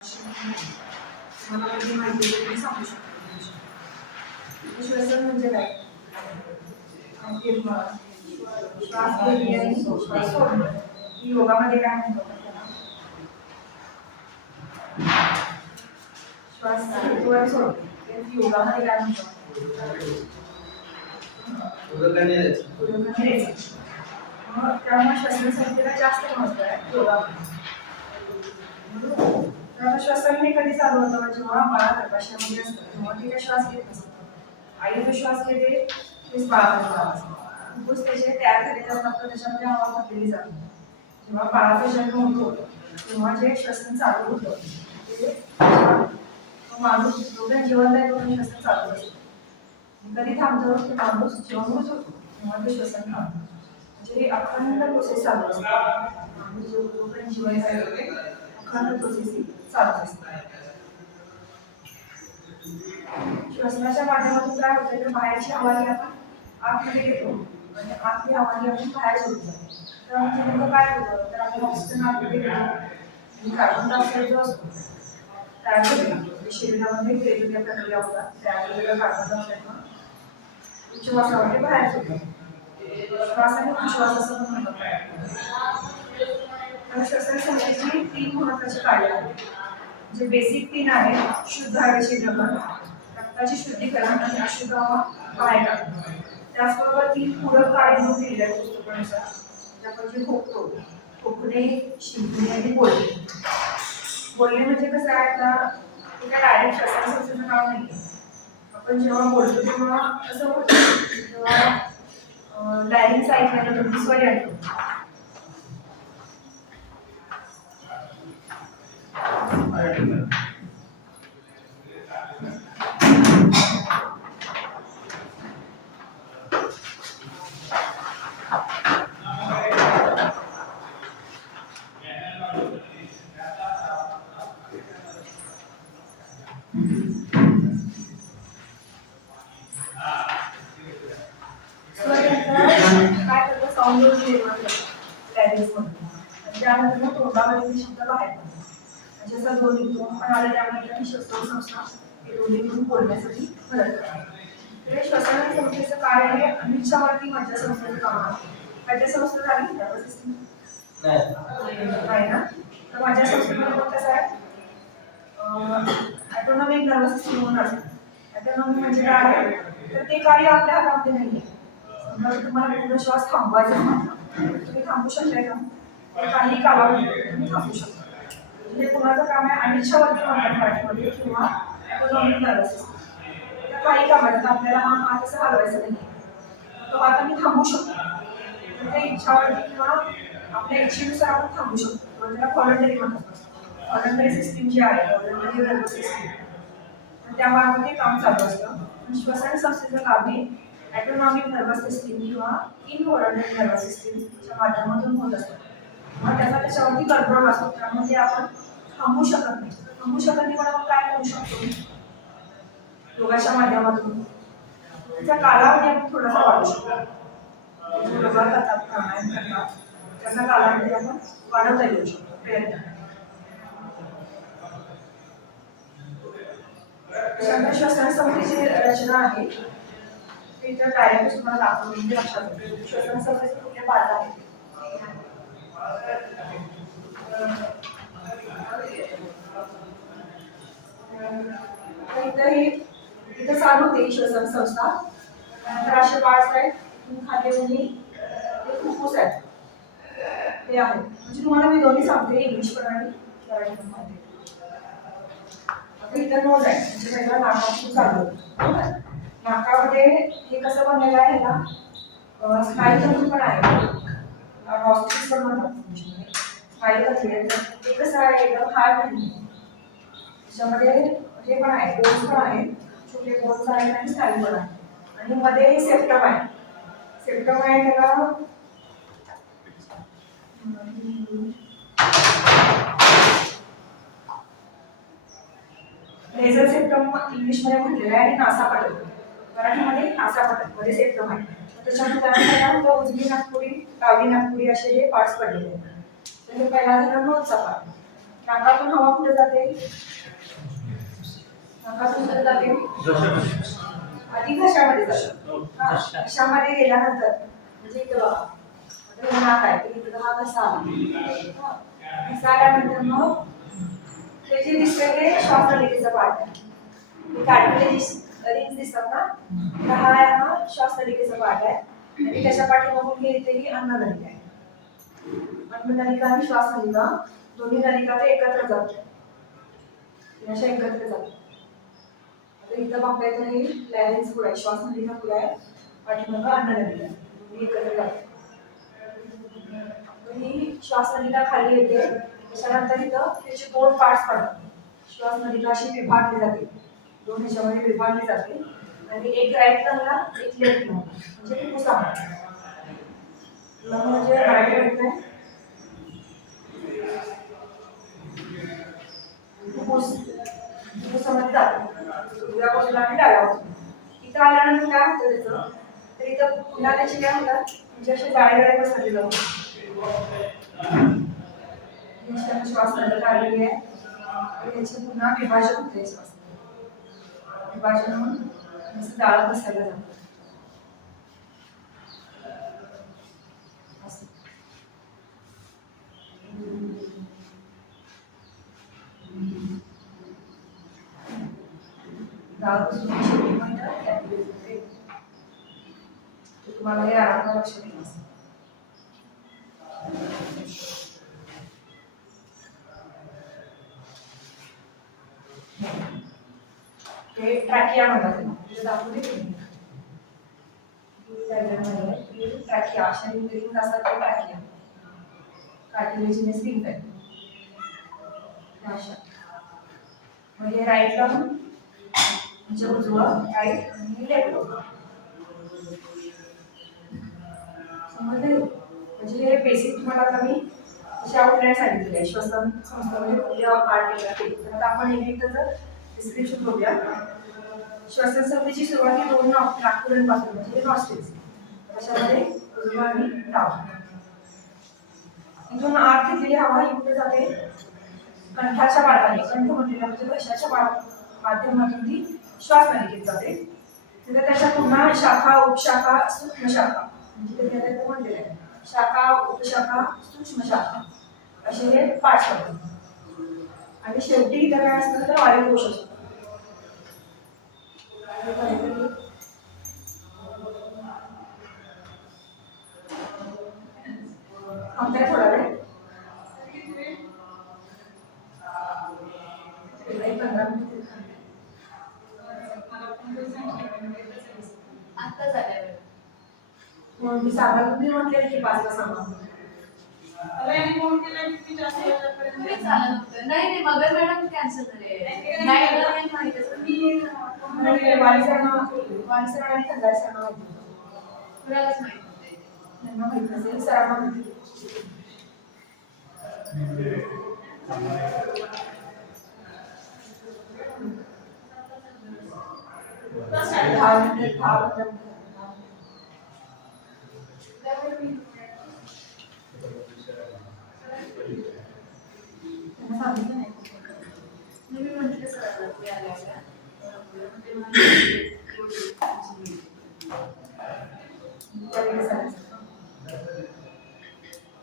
मला कधी माहिती आहे तुम्ही सांगू शकता. श्वसन म्हणजे काय? श्वास घेणे आणि श्वास सोडणे. योगामध्ये काय म्हणतो त्याला? श्वास घेतो आणि सोडतो. योगामध्ये काय म्हणतो? मग त्यामुळे श्वसन संस्थेला जास्त महत्व आहे योगामध्ये. श्वसन हे कधी चालू होतं जेव्हा बाळा गर्भाशयामध्ये असतं तेव्हा तिला श्वास घेत नसतं. आई जो श्वास घेते तेच बाळामध्ये जात फुफ्फुस त्याचे तयार झालेले असतात तर त्याच्यामध्ये हवा भरलेली जाते. जेव्हा बाळाचा जन्म होतो तेव्हा जे श्वसन चालू होतं ते माणूस जोपर्यंत जिवंत आहे तोपर्यंत श्वसन चालू असतं. कधी थांबतो ते माणूस जेव्हा मृत होतो तेव्हा ते श्वसन थांबतं. म्हणजे अखंड प्रोसेस चालू असते. माणूस जोपर्यंत जिवंत आहे अखंड प्रोसेस चालू असते. श्वसनाच्या माध्यमातून काय होतं तर बाहेरची हवा ही आपण आतमध्ये घेतो आणि आतली हवा ही आपण बाहेर सोडतो. तर म्हणजे नेमकं काय होतं तर आपण ऑक्सिजन आतमध्ये घेतो आणि कार्बन डायऑक्साईड जो असतो तयार होतो शरीरामध्ये वेगवेगळ्या प्रक्रिया होतात. तयार केलेला कार्बन डायऑक्साईड उच्छवासामध्ये बाहेर सोडतो. श्वास आणि उच्छ्वास असं म्हणतात. तर श्वसन संस्थेची 3 महत्त्वाची कार्य आहेत. जे बेसिक 3 आहेत शुद्ध हवेचे ग्रहण, रक्ताची शुद्धीकरण आणि अशुद्ध हवा बाहेर काढणे. त्याचबरोबर 3 पूरक कार्य म्हणून दिलेले आहेत पुस्तकानुसार. आपण जे खोकतो खोकणे, शिंकणे आणि बोलणे. बोलणे म्हणजे कसं आहे आता ते काय डायरेक्ट श्वसन संस्थेचं नाव नाही. आपण जेव्हा बोलतो तेव्हा कसं होतं जेव्हा डायरिंगचं ऐकण्याला तुम्ही स्वर येतो. काय करतो साऊंड निर्माण करतो डायरिंगमध्ये. त्यानंतर मग तोंडामध्ये शब्द बाहेर पडतो. जसं दोन्ही पण आलं त्यामध्ये श्वसन संस्था हे दोन्ही म्हणून बोलण्यासाठी मदत करतात. तर श्वसन संस्थेचं कार्य आहे अनिच्छावरती मज्जासंस्थेचं काम आहे. मज्जासंस्था झाली नर्वस सिस्टीम आहे ना. तर मज्जासंस्थेमध्ये पण कसं आहे ऑटोनॉमिक नर्वस सिस्टीम म्हणून असतं. ऑटोनॉमिक म्हणजे काय आहे तर ते कार्य आपल्या हातामध्ये नाही आहे. समजा तुम्हाला पूर्ण श्वास थांबवायचा म्हटलं तुम्ही थांबू शकताय का? काही कालावधी तुम्ही थांबू शकता. म्हणजे कोणाचं काम आहे अनिच्छावरती म्हणतात मराठीमध्ये किंवा ऑटोनॉमिक नर्वस सिस्टीम. तर काही काम आहेत आपल्याला हा हात असं हलवायचा नाही तो आता मी थांबू शकतो. तर त्या इच्छावरती किंवा आपल्या इच्छेनुसार आपण थांबू शकतो. त्याला व्हॉलंटरी म्हणतात. व्हॉलंटरी सिस्टीम जी आहे व्हॉलंटरी नर्वस सिस्टीम तर त्यामार्फत ते काम चालू असतं. श्वसन संस्थेचं काम हे ऑटोनॉमिक नर्वस सिस्टीम किंवा इनव्हॉलंटरी नर्वस सिस्टीमच्या माध्यमातून होत असतं. मग त्याच्यावरती कंट्रोल असतो. त्यामध्ये आपण थांबू शकत नाही. थांबू शकत नाही पण आपण काय करू शकतो योगाच्या माध्यमातून त्याचा कालावधी आपण थोडासा वाढवू शकतो. योगा करतात प्राणायाम करतात त्याचा कालावधी आपण वाढवता येऊ शकतो प्रयत्न. श्वसन संस्थेची रचना आहे ते इतर डायरेक्ट तुम्हाला दाखवून लक्षात येईल. श्वसन संस्थेचे कुठले पार्ट आहेत इथं चालू होते श्वसन संस्था. नंतर असे पार्ट्स आहेत खाली दोन्ही ते फुफ्फुस आहेत ते आहेत. म्हणजे तुम्हाला मी दोन्ही सांगते इंग्लिश पण आणि मराठी पण सांगते. आता इथं नोज आहे म्हणजे पहिला नाकापासून चालू होतं. नाकामध्ये हे कसं बनलेलं आहे ह्याला स्नायू पण आहे. हॉस्पिटल पण म्हणतात स्नायू ते कसं आहे एकदम हार्ड नाही. त्याच्यामध्ये हे पण आहे बोन्स पण आहेत छोटे बोन्स आहेत आणि स्नायू पण आहे. आणि मध्ये सेप्टम आहे. सेप्टम आहे त्याला लेझर सेप्टम इंग्लिशमध्ये म्हटलेलं आहे आणि नासापटल मराठीमध्ये नासापटल मध्ये सेप्टम आहे. त्याच्यामध्ये त्यानंतर उजवी नागपुरी डावी नागपुरी असे हे पार्ट्स पडलेले आहेत. तर हे पहिला झाला नोजचा पार्ट. नाकातून हवा कुठे जाते? नाकातून कुठे जाते? आधी घशामध्ये जाते. घशामध्ये गेल्यानंतर म्हणजे इथं बघा, आता हे नाक आहे तर इथं हा घसा आला. घसा आल्यानंतर मग ते जे दिसतंय ते श्वासनलिकेचा पार्ट आहे. हे कार्टिलेज रिंग्स दिसतात ना, तर हा श्वासनलिकेचा पार्ट आहे आणि त्याच्या पाठीमागून हे येते ही अन्ननलिका आहे. अन्ननलिका आणि श्वासनलिका दोन्ही नलिका ते एकत्र जातात. अशा एकत्र जातात. आता इथं बघताय तर हे लॅरिंग्स पुढे आहे, श्वासनलिका पुढे आहे, पाठीमागं अन्ननलिका दोन्ही एकत्र जातात. ही श्वासनलिका खाली येते, त्याच्यानंतर इथं त्याचे दोन पार्ट्स पडतात. श्वासनलिका अशी विभागली जाते, दोन ह्याच्यामध्ये विभागली जाते आणि एक राईट लंगला एक लेफ्ट लंग म्हणजे फुफ्फुस लंग म्हणजे मराठीमध्ये फुफ्फुस फुफ्फुसामध्ये जातो उजव्या बाजूला आणि डाव्या बाजूला. इथं आल्यानंतर काय होतं त्याचं, तर इथं पुन्हा त्याची काय होतात म्हणजे असे जाळे जाळे पसरले जातात. श्वासनलिका आलेली आहे, त्याचे पुन्हा विभाजन होते. विभाजन होऊन असं जाळं बसायला जातं. तुम्हाला हे आराम लक्ष ठेवा. हे ट्रॅकिया म्हणतात, दाखवते ट्रॅकिया अशा रिंग असतात ते ट्रॅकिया कार्टिलेजिनस रिंग आहे अशा. म्हणजे राईट लंग म्हणजे उजवं राईट आणि लेफ्ट लंग समजले. म्हणजे हे बेसिक तुम्हाला आता मी अशी आउटलाईन सांगितलेली आहे. श्वसन संस्थेमध्ये कुठल्या पार्ट येतात ते. तर आपण एक त्याचं डिस्क्रिप्शन बघूया. श्वसन संस्थेची सुरुवात ही दोन नाकपुड्यांपासून म्हणजे नॉस्ट्रिल्स त्याच्यामध्ये उजवा आणि डावा. इथून आत घेतलेली हवा ही कुठे जाते? कंठाच्या मार्गाने, कंठ म्हणजे घशाच्या माध्यमातून ती श्वासनलिकेत जाते. तिथे त्याच्या पुन्हा शाखा उपशाखा सूक्ष्म शाखा म्हणजे ते म्हणलेलं आहे शाखा उपशाखा सूक्ष्म शाखा असे हे पाच होते. आणि शेवटी इथं काय असतं तर वायुकोश असतो. थांबताय थोडा वेळ, 15 मिनिट आता झाल्या मग मी सांगा, तुम्ही म्हटले की 5 ला सांगा. नाही मगर मॅडम कॅन्सल झाले. नाही माहिती वाणीसरांना खंदासरांना कुणालाच माहित नव्हते. त्यांना माहित नसेल, सरांना माहिती.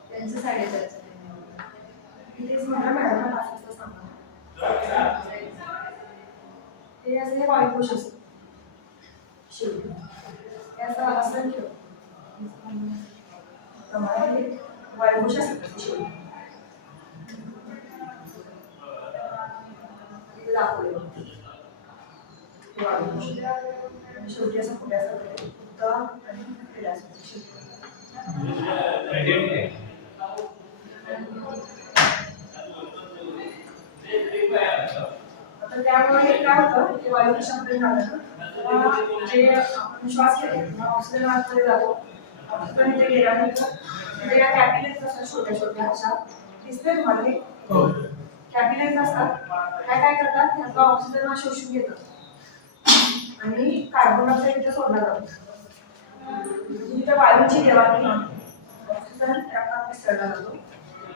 त्यांचं साडेचारचं तेच म्हणा मॅडम असं सांगा. ते असे वायुकोश असतो शेवटी याचा असंख्य प्रमाणे वायुकोश असतात शेवटी इथे दाखवले वायुकोश शेवटी असं कुठे असतात उत्तर आणि फिरा असतो. तर त्यामुळे काय होतं की वायुकोशामध्ये झालं ना जे आपण श्वास घेतो ऑक्सिजन आतमध्ये जातो. ऑक्सिजन इथे गेल्यानंतर तिथे या कॅपिलरीज असतात छोट्या छोट्या अशा दिसते तुम्हाला ते कॅपिलरीज असतात. काय काय करतात त्याचा ऑक्सिजन शोषून घेतात आणि कार्बन डायऑक्साईड इथे सोडला जातो. इथे वायूची देवाणघेवाण, ऑक्सिजन त्यात मिसळला जातो.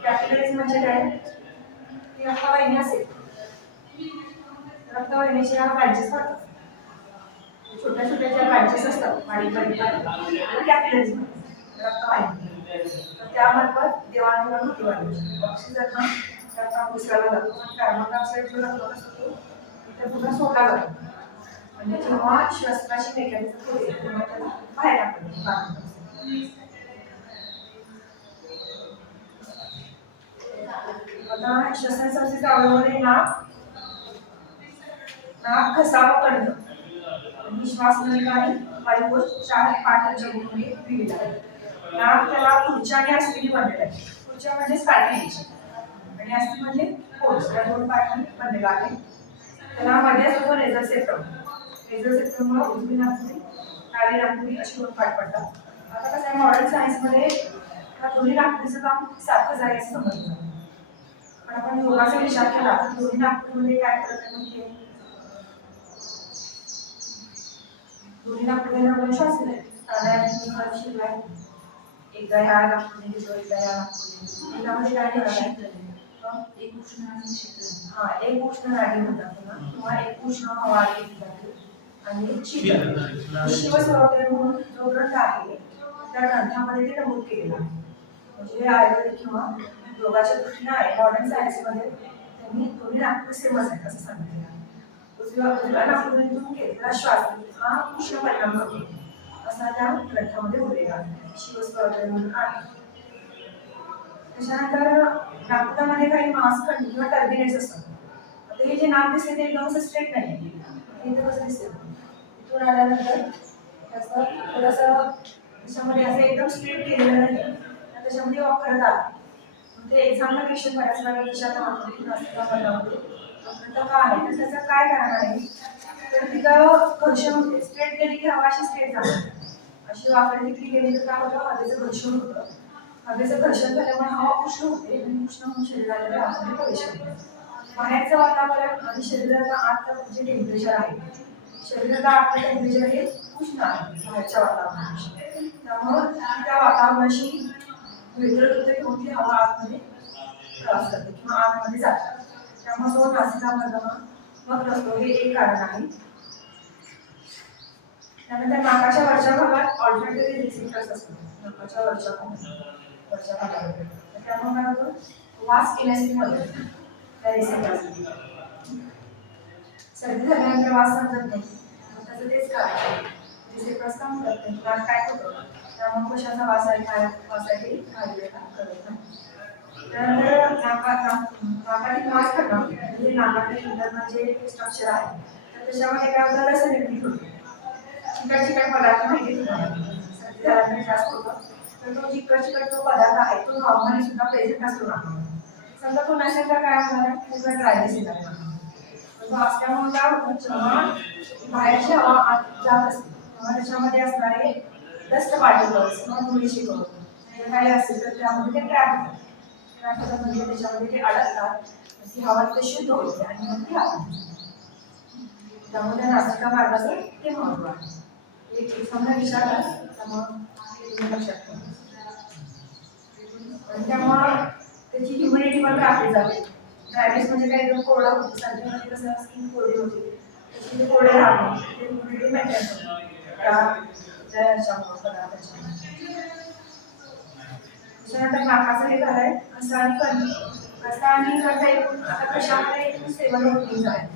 कॅपिलरीज म्हणजे काय ती रक्तवाहिनी असेल, रक्तवाहिनीच्या ब्रँचेस असतात, छोट्या छोट्या ज्या ब्रँचेस असतात माळीपर्यंत कॅपिलरीज रक्तवाहिनी, तर त्यामार्फत देवाणघेवाण होती वाढली. ऑक्सिजन हा रक्तात मिसळला जातो आणि कार्बन डायऑक्साईड जो रक्तात असतो तो पुन्हा सोडला जातो. म्हणजे जेव्हा श्वसनाची मेकॅनिझम होते तेव्हा त्याला बाहेर टाकतात. आता श्वसनाचे अवयव नाक, घसा व कंठ आणि श्वास नलिका आणि वायुकोश 4 पाठाच्या मध्ये विविध आहेत. नाक त्याला खुर्च्याने असलेली बनलेली आहे. खुर्च्या म्हणजे कार्टिलेज आणि अस्थि म्हणजे पोट, या 2 पाठांनी बनलेला आहे. त्याला मध्ये असतो लेझर सेप्टम. लेझर सेप्टममुळे उजवी नाकपुडी, डावी नाकपुडी अशी 2 पाठ पडतात. आता कसं आहे, मॉडर्न सायन्समध्ये दोन्ही नाकपुडीचं काम सारखं झालं असं समजलं जातं. पण आपण योगाचा विचार केला तर दोन्ही नागपूरमध्ये काय फरक आहे माहिती आहे? दोन्ही नागपूरमध्ये आपण श्वास घेतोय, प्राणायाम शिकलाय, एकदा ह्या नागपूरने घेतो, एकदा ह्या नागपूरने. त्यामध्ये काय फरक आहे? एक उष्ण आणि शीतल. हा, एक उष्ण नाडी म्हणतात पुन्हा, किंवा एक उष्ण हवा घेतली जाते आणि एक शीतल. शिवस्वरोदय म्हणून जो ग्रंथ आहे त्या ग्रंथामध्ये ते नमूद केलेलं आहे. म्हणजे आयुर्वेदिक किंवा योगाच्या दृष्टीने आहे. मॉडर्न सायन्समध्ये त्यांनी दोन्ही नागपूर सेमच आहेत असं सांगितलेलं आहे. उजव्या नागपुरीतून घेतलेला श्वास हा उष्ण परिणाम करतो असा त्या ग्रंथामध्ये उल्लेख आहे. शिवस्वरोदय म्हणून आहे. त्याच्यानंतर नागपुरामध्ये काही मांसखंड किंवा टर्बिनेट्स असतात. आता हे जे नाक दिसते ते एकदम स्ट्रेट नाही आहे. इथं कसं दिसते, इथून आल्यानंतर त्याचं थोडंसं त्याच्यामध्ये असं एकदम स्ट्रेट केलेलं नाही, त्याच्यामध्ये वॉक करत आला. ते एक्झामला क्वेश्चन बऱ्याच वेळा विचारतात नागपुरामध्ये का आहे, तर त्याचं काय कारण आहे, तर तिथं घर्षण होते. स्ट्रेट गेली की हवा अशी स्ट्रेट जाते, अशी वाकडी तिकडी गेली तर काय होतं, हवेचं घर्षण होतं. हवेचं घर्षण झाल्यामुळे हवा उष्ण होते आणि उष्ण होऊन शरीरामध्ये आतमध्ये प्रवेश होतो. बाहेरचं वातावरण आणि शरीराचा आतलं जे टेम्परेचर आहे, शरीराला आतलं टेम्परेचर हे उष्ण आहे बाहेरच्या वातावरणापेक्षा. त्यामुळं त्या वातावरणाशी मिळत होते की ती हवा आतमध्ये प्रवास करते किंवा आतमध्ये जाते. त्यामुळे जो नासिका मधला मग असतो हे एक कारण आहे. त्यानंतर नाकाच्या वरच्या भागात ऑल्टरनेटिव्ह रिसेप्टर्स असतात. नाकाच्या वरच्या भागात त्यामुळे काय होतं, वास येण्याची मदत त्या रिसेप्टर्स. सर्दी झाल्यानंतर वास समजत नाही, त्याचं तेच कारण आहे. रिसेप्टर्स काम करत नाही, नाक काय होतं, त्यामुळे कशाचा वास आहे काय वासासाठी खाल्लेला करत नाही. त्यानंतर नाकातील मास करणं म्हणजे नाकातील इंटरनल जे स्ट्रक्चर आहे तर त्याच्यामध्ये काय होतं, रस निर्मित होते. चिकट पदार्थ माहिती तुम्हाला, सर्दी झाल्यानंतर जास्त होतं, तर तो चिकट जो पदार्थ आहे तो नॉर्मली सुद्धा प्रेझेंट असतो नाकामध्ये. समजा तो नसेल तर काय होणार आहे, पूर्ण ड्रायनेस येणार आहे. तो असल्यामुळे काय होतं, जेव्हा बाहेरची हवा आत जात असते तेव्हा त्याच्यामध्ये असणारे डस्ट पार्टिकल्स किंवा धुळीचे कण हे काही असेल तर त्यामध्ये ते ट्रॅप होतात. म्हणजे त्याच्यामध्ये ते अडकतात, ती हवा ते शुद्ध होते आणि मग ती हवा. त्यामुळे नासिका मार्गाचं ते महत्व आहे. एक समजा विचारला त्यामुळं लक्षात ठेवा. आणि त्यामुळं त्याची ह्युमिडिटी पण राखली जाते. ड्रायनेस म्हणजे काय, एकदम कोरडा होतो, सर्दीमध्ये कसं स्किन कोरडी होते, त्याची ते कोरडे राहते, ते ह्युमिडिटी मेंटेन होते त्या पदार्थाच्या. त्याच्यानंतर नाकाचं हे झालंय घसा आणि कंठ. घसा आणि कंठ एकूण आता कशामध्ये एकूण 7 ओपनिंग्ज आहेत,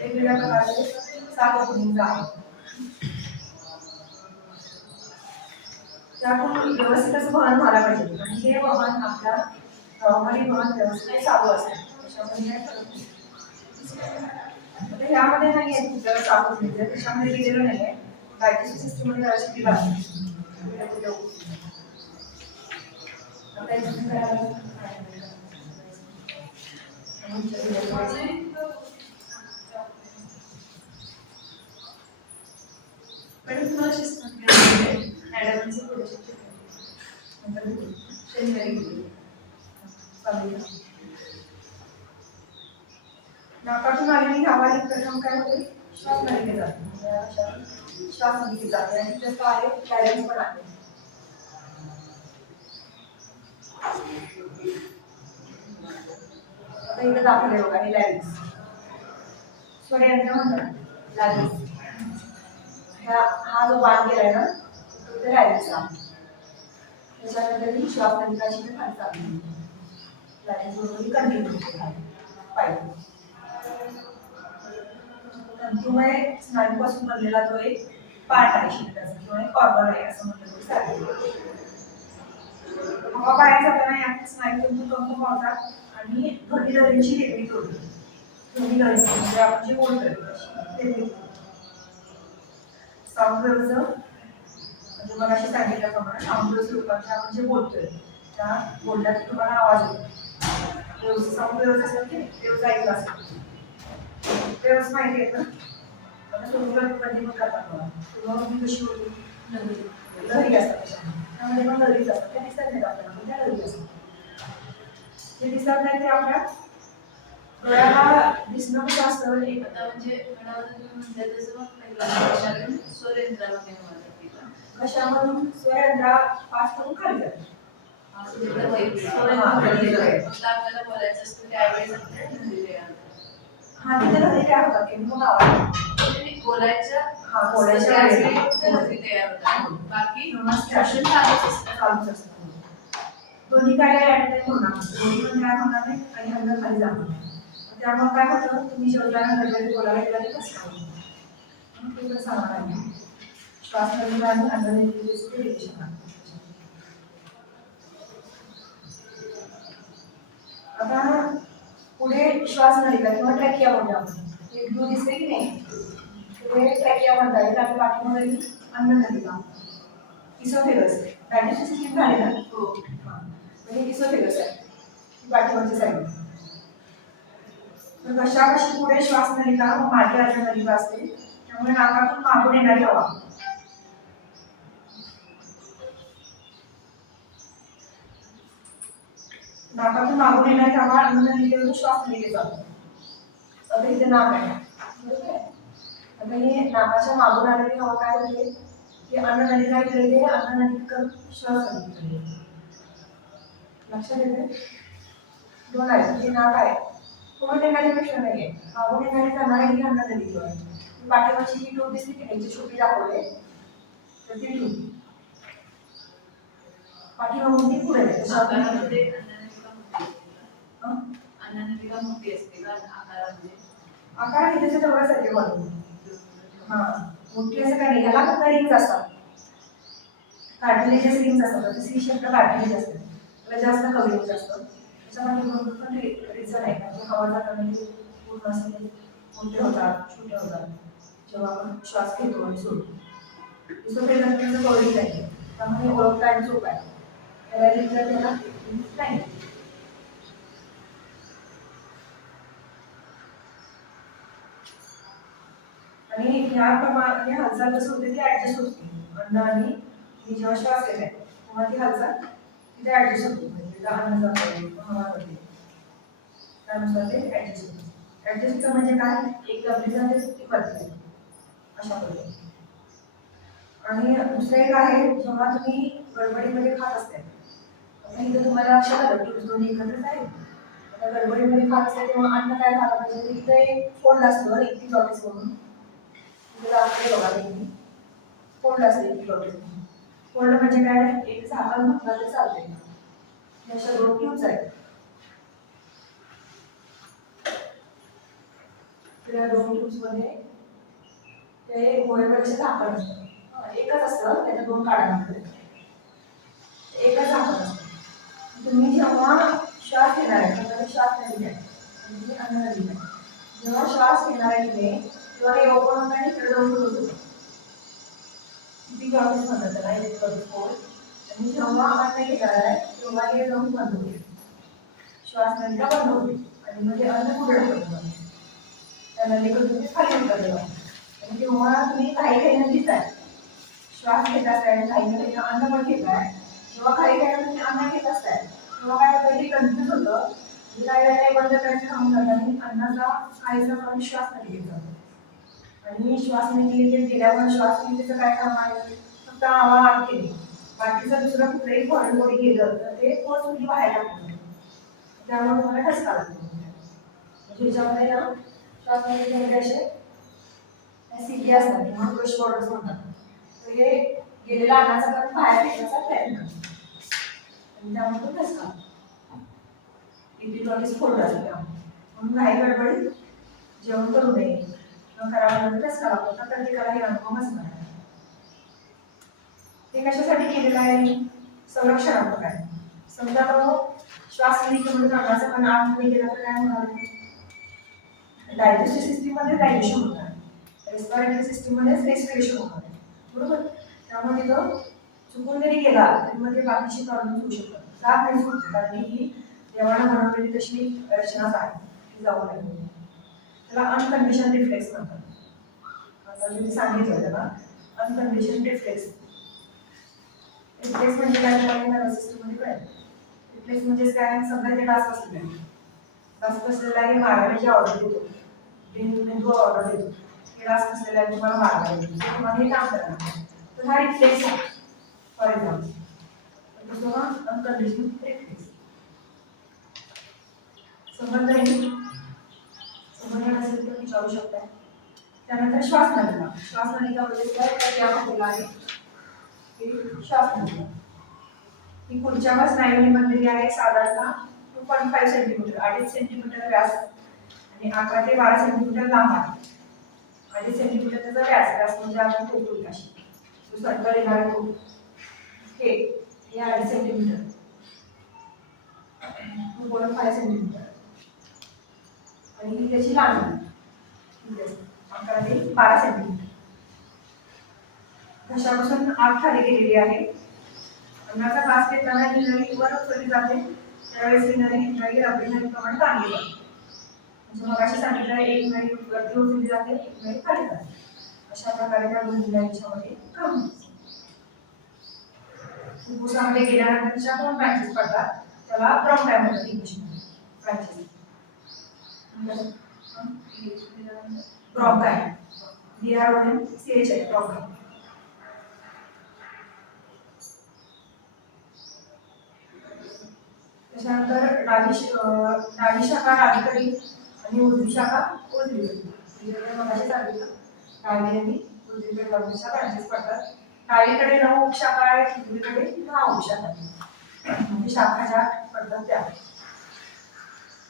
वेगवेगळ्या प्रकारचे 7 ओपनिंग्ज आहेत. त्यातून व्यवस्थित असं वहन व्हायला पाहिजे आणि हे वहन आपल्या नॉर्मली वहन व्यवस्थित चालू असेल, त्याच्यामध्ये काय फरक नाही. ह्यामध्ये नाही आहे तुमच्या 7 ओपनिंग, त्याच्यामध्ये दिलेलं नाही आहे. डायजेस्टिव्ह सिस्टममध्ये जराशी दिलं आहे. पण तुम्हाला नाकातून आलेली हवा ही प्रथम काय होते, श्वास नलिकेत जाते, श्वास नलिकेत जाते आणि त्याचं आहे कॅरेज पण आहे. आता इथे दाखवले बघा हे लॅरिक्स. स्वरयंत्र म्हणतात लॅरिक्स. हा जो बाण केलाय ना तो इथे लॅरिक्सचा. त्याच्यानंतर ही श्वास नलिकाची ते खाली चालली. लॅरिक्स बरोबर कंटिन्यू पाहिजे. तंतुमय स्नायूपासून बनलेला तो एक पार्ट आहे शरीराचा किंवा एक ऑर्गन आहे असं म्हटलं तरी चालेल. हवा बाहेर जाताना यात स्नायू तंतू कंप पावतात आणि ध्वनी लहरींची निर्मिती होते. ध्वनी लहरी म्हणजे आपण जे बोलतोय निर्मिती. साऊंड वेव्हचं म्हणजे मग अशी सांगितल्याप्रमाणे साऊंड वेव्हच्या रूपात आपण जे बोलतोय त्या बोलण्यात तुम्हाला आवाज येतो. साऊंड वेव्हचं असेल की वेव्हज ऐकला असेल. वेव्हज माहिती आहेत ना? आता सोनोग्राफीमध्ये पण करतात बघा. सोनोग्राफी कशी होती? लहरी असतात त्याच्यामध्ये. त्यामध्ये पण लहरीच असतात. त्या दिसतात नाही आपल्याला पण त्या लहरी असतात. जे दिसत नाही ते आपल्या गळ्याला दिसणं कसं असतं एक आता म्हणजे म्हणतात तसं पहिलं स्वरयंत्रामध्ये कशामधून स्वरयंत्रा पास करून खाली जाते. आपल्याला बोलायचं असतं त्यावेळेस हा तिथे लहरी तयार होतात की मग आवाज बोलायच्या बोलायच्या लहरी तयार होतात. बाकी भाषण चालूच असतं. दोन्ही काय होणार दोन्ही पण तयार होणार नाही आणि अन्न खाली जाणार. त्यामुळे काय होतं तुम्ही जेवल्यानंतर बोलायला गेला की कसं म्हणून तुम्ही सांगणार नाही. श्वास नलिका आणि अन्न नलिकेचे रिलेशन आहे. आता पुढे श्वास नलिका किंवा ट्रॅकिया म्हणतो आपण. एक ब्लू दिसते की नाही पुढे ट्रॅकिया म्हणता येईल आणि पाठीमध्ये अन्न नलिका. इसोफेगस डायजेस्टिव्ह सिस्टीम झाली ना म्हणजे इसोफेगस आहे पाठीवरची साईड. तर कशी पुढे श्वास नलिका मागे अन्न नलिका असते. त्यामुळे नाकातून मागून येणारी हवा अन्न नलिकेवरून श्वास नलिकेत जातो. आता इथे नाक आहे बरोबर आहे. आता ही नाकाच्या मागून आलेली हवा काय होते की अन्न नलिका इकडे अन्न नलिकेकडून श्वास नलिकेकडे. लक्षात येते? दोन आहेत. हे नाक आहे पुढे येणारी प्रश्न नाहीये. मागून येणारी जाणारी ही अन्न नलिका आहे. पाठीवरची ही ट्यूब दिसते की नाही छोटी दाखवले तर ती ट्यूब पाठीमागून ती पुढे अन्ननलिका मोठी असते का आकारामध्ये? आकार हे त्याचं तेवढंच आहे म्हणून मोठी असं काय नाही. ह्याला फक्त रिंग्स असतात. कार्टिलेजस रिंग्स असतात. सी शब्द कार्टिलेज असतात. त्याला जास्त कव्हरिंग असतं. त्याच्यामध्ये भरपूर पण रिझन आहे म्हणजे हवा जाताना पूर्ण असते मोठे होतात छोटे होतात जेव्हा आपण श्वास घेतो आणि सोडतो. इसोफेगसचं कव्हरिंग आहे त्यामुळे ओळखता आणि सोपं आहे. त्याला रिझन त्याला नाही. आणि ह्याप्रमाणे हालचाल कसं होते ती ऍडजस्ट होते. अन्न आणि मी जेव्हा श्वास घेत आहे तेव्हा ती हालचाल तिथे ऍडजस्ट होते. म्हणजे अन्न जातं हवा जाते त्यानुसार ते ऍडजस्ट होते. ऍडजस्टचं म्हणजे काय एक आपली जाते ती करते अशा पद्धतीने. आणि दुसरं एक आहे जेव्हा तुम्ही गडबडीमध्ये खात असते. आता इथे तुम्हाला लक्षात आलं की दोन्ही एकत्रच आहेत. आता गडबडीमध्ये खात असते तेव्हा अन्न काय खायला पाहिजे इथे एक फोल्ड असतो इपिग्लॉटिस म्हणून. फोल्ड असते इपिग्लॉटिस. फोल्ड म्हणजे काय एक झाकण म्हटलं तर चालते. अशा दोन ट्यूब्स आहेत. त्या दोन ट्यूब्स मध्ये ते गोळेवर असे झाकण असतं. एकच असतं त्याच्या दोन काड्यांमध्ये एकच झाकण असतं. तुम्ही जेव्हा श्वास घेणार आहे तुम्हाला श्वास नाही घ्या म्हणजे अन्न नाही घ्या. जेव्हा श्वास घेणार आहे तिथे तेव्हा हे ओपन होतं आणि इकडे जाऊन क्लोज होतं. इपिग्लॉटिस म्हणतात त्याला इपिग्लॉटिस फोल्ड. आणि जेव्हा अन्न घेणार आहे तेव्हा हे जाऊन बंद होईल. श्वास नलिका बंद होईल आणि म्हणजे अन्न पुढे ढकललं त्या नलिकेतून तुम्ही खाली उतरलं. आणि तेव्हा तुम्ही काही काही घेताय श्वास घेत असताय आणि काही काही अन्न पण घेताय. जेव्हा काही काही तुम्ही अन्न घेत असताय तेव्हा काय होतं हे कन्फ्युज होतं. काही काही बंद करायचं थांबून जातं आणि अन्नाचा काहीसा पण श्वास नलिकेत जातो. आणि श्वास नलिकेत गेल्यावर श्वास नलिकेचं काय काम आहे फक्त हवा आत गेली. बाकीचं दुसरं कुठलंही फॉरेन बॉडी गेलं तर ते फोर्सफुली बाहेर टाकलं त्यामुळे तुम्हाला ठसका लागतो. ह्याच्यामध्ये ना श्वासमध्ये असे सीटी असतात किंवा ब्रश बॉर्डर्स म्हणतात. तर हे गेलेला अन्नाचा कण बाहेर फेकण्याचा प्रयत्न करतात आणि त्यामध्ये घसका इपिलॉजिस फोल्ड असते. म्हणून काही गडबडीत जेवण करू नये किंवा करावं घसका लागतो तर प्रत्येकाला हे अनुभव असणार. हे कशासाठी केलेलं आहे? संरक्षणात्मक आहे. समजा तो श्वास नलिकेमधून अन्नाचा कण आतमध्ये गेला तर काय होणार? डायजेस्टिव्ह सिस्टीम मध्ये डायजेशन होणार, रेस्पिरेटरी सिस्टीम मध्ये रेस्पिरेशन होणार, बरोबर. त्यामुळे तो चुकून जरी गेला तरी मध्ये बाकीची प्रॉब्लेम होऊ शकतात. जात नाही चुकते कारण ही देवानं बनवलेली तशी रचनाच आहे ती जाऊ लागली. त्याला अनकंडिशन रिफ्लेक्स म्हणतात. आता मी सांगितलं त्याला अनकंडिशन रिफ्लेक्स. रिफ्लेक्स म्हणजे काय? नर्वस सिस्टीम मध्ये कळेल. रिफ्लेक्स म्हणजे काय? समजा ते डास बसले, डास बसलेला आहे मारायची ऑर्डर देतो, मेंदू ऑर्डर देतो की डास बसलेला आहे तुम्हाला मारायला देतो, तुम्हाला हे काम करणार. तर हा रिफ्लेक्स आहे फॉर एक्झाम्पल. दुसरा अनकंडिशनल रिफ्लेक्स. समज असेल तर विचारू शकता. त्यानंतर श्वासनलिका. श्वासनलिका म्हणजे काय? या म्हटलेलं आहे श्वासनलिका. ही पुढच्या स्नायूंनी बनलेली आहे. साधारणतः 2.5 सेंटीमीटर 2.5 सेंटीमीटर व्यास आणि 11 ते 12 सेंटीमीटर लांब आहे. 2.5 सेंटीमीटर त्याचा व्यास म्हणजे आपण टोकू अशी जो सर्कल येणार तो हे 2.5 सेंटीमीटर 2.5 सेंटीमीटर आणि ही त्याची लांबी 11 ते 12 सेंटीमीटर. घशापासून आत खाली गेलेली आहे. अन्नाचा घास घेताना ही नळी वर उचलली जाते, त्यावेळेस ही नळी रबरी नळीप्रमाणे बांधली जाते. म्हणजे मगाशी सांगितलं एक नळी वरती उचलली जाते, एक नळी खाली जाते. अशा प्रकारे त्या दोन्ही नळीच्यामध्ये काम होते. फुफ्फुसामध्ये गेल्यानंतरच्या 2 ब्रँचेस पडतात, त्याला ब्रॉन्काय म्हणतात इंग्लिशमध्ये. Branches ब्रॉन्काय BRONCHI ब्रॉन्काय. त्याच्यानंतर डावी शाखा डावीकडे आणि उजवी शाखा उजवीकडे. मगाशी सांगितलं डावी आणि उजवीकडे डावीच्या ब्रँचेस पडतात. डावीकडे 9 उपशाखा आहेत, उजवीकडे 10 उपशाखा आहेत. म्हणजे शाखा ज्या पडतात त्या.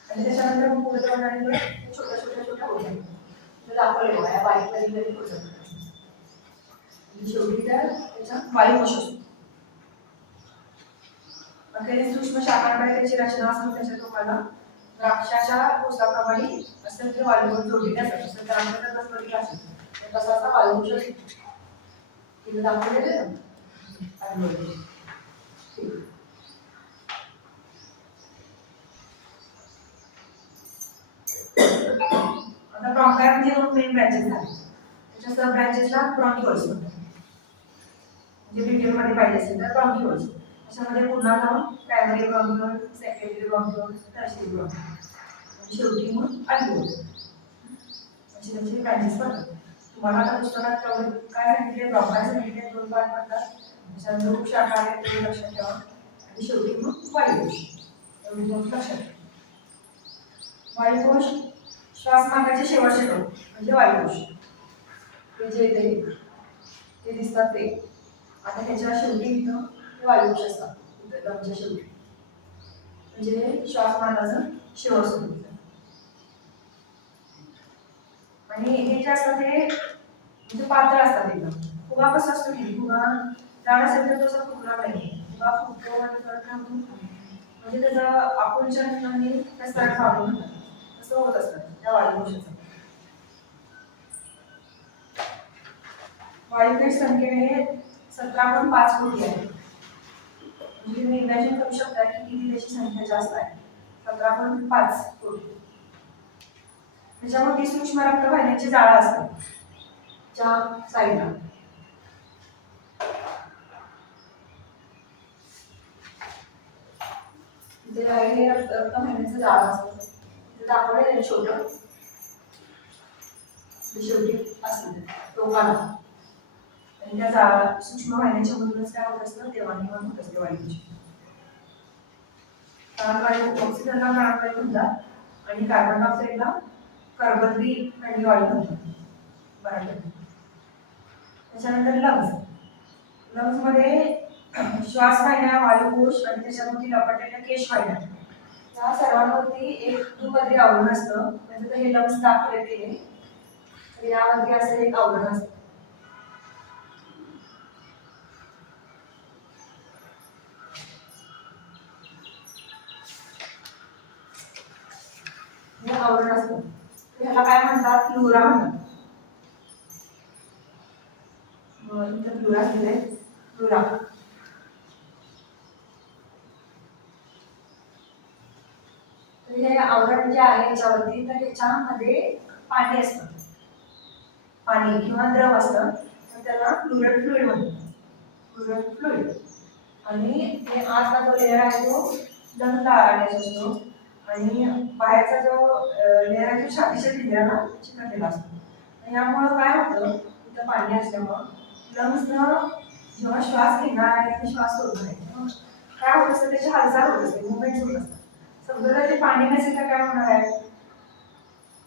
आणि त्याच्यानंतर पुढे जाऊन आणि छोट्या होत्या दाखवले बघा या बारीक बारीक होतात. शेवटी त्याच्या वायुकोश असतो. अखेरीस सूक्ष्म शाखांकडे त्याची रचना असून त्याच्या टोकाला द्राक्षाच्या कोसाप्रमाणे असं ते वायुकोश जोडलेले असतात. जसं द्राक्षाचा रस बघितला असेल तसा असा वायुकोश असतो. तिथे दाखवलेले आता ब्रॉन्काय म्हणजे 2 मेन ब्रँचेस झाले. त्याच्या सब ब्रँचेसला ब्रॉन्किओल्स म्हणतात. म्हणजे डिटेलमध्ये पाहिजे असेल तर ब्रॉन्किओल्स. त्याच्यामध्ये पुन्हा जाऊन प्रायमरी ब्रॉन्किओल, सेकंडरी ब्रॉन्किओल, टर्शियरी ब्रॉन्किओल आणि शेवटी मग अल्व्होल अशी त्याची ब्रँचेस पडतात. तुम्हाला आता पुस्तकात काय सांगितले? ब्रॉन्काय सांगितले 2 पार्ट पडतात. त्याच्यानंतर उपशाखा आहेत ते लक्षात ठेवा आणि शेवटी मग वायुकोश एवढी 2 लक्षात ठेवा. वायुकोश श्वास मार्गाचे शेवटचे टोक म्हणजे वायुकोश. ते जे ते दिसतात ते. आता त्याच्या शेवटी इथं वायुकोश असतात दमच्या शेवटी. म्हणजे श्वास मार्गाचं शेवट. आणि हे जे असतात ते म्हणजे पातळ असतात एकदम. फुगा कसा असतो की फुगा जाड असेल तर तसा फुगला नाही. फुगा फुगतो आणि परत थांबतो म्हणजे त्याचं आकुंचन आणि प्रसारण प्रॉब्लेम होतात. तसं होत असतं त्या वायुकोशाचं. वायुकोश संख्येने 17.5 कोटी आहे. म्हणजे तुम्ही इमॅजिन करू शकता की किती त्याची संख्या जास्त आहे. 17.5 कोटी. त्याच्यामध्ये सूक्ष्म रक्तवाहिन्यांची जाळं असतात च्या साईडला. तिथे काही रक्तवाहिन्यांचं जाळं असतं. तिथे दाखवलेलं आहे छोटं. शेवटी असतं टोकाला. आणि त्या जाळा सूक्ष्म वाहिन्यांच्या मधूनच काय होत असतं? देवाणघेवाण होत असते वायूची. प्राणवायू ऑक्सिजनला प्राणवायू म्हणतात आणि कार्बन डायऑक्साईडला कर्बोदरी आणि ऑइल म्हणतात मराठीत. त्याच्यानंतर लंग्स मध्ये श्वास वाहिन्या, वायुकोश आणि त्याच्यामध्ये लपटलेल्या केश वाहिन्या या सर्वांवरती एक दुपदरी आवरण असतं. म्हणजे हे लंग्स दाखवले गेले तर यावरती असं एक आवरण असतं. हे आवरण असतं. ह्याला काय म्हणतात? प्लुरा म्हणतात. इथं प्लुरा दिले प्लुरा. तर हे आवरण जे आहे याच्यावरती तर याच्यामध्ये पाणी असतं, पाणी किंवा द्रव असतं, तर त्याला फ्लुइड फ्लुइड म्हणतात. Fluid fluid. आणि हे आतला जो लेअर आहे तो लंगला आलेला असतो आणि बाहेरचा जो लेअर आहे तो छातीच्या पिंजऱ्याला चिकटलेला असतो. यामुळं काय होतं, तिथं पाणी असल्यामुळं लंग्सनं जेव्हा श्वास घेणार आहे आणि श्वास सोडणार आहे तेव्हा काय होत असतं, त्याची हालचाल होत असते, मुवमेंट होत असतात. समजा ते पाणी नसेल तर काय होणार आहे,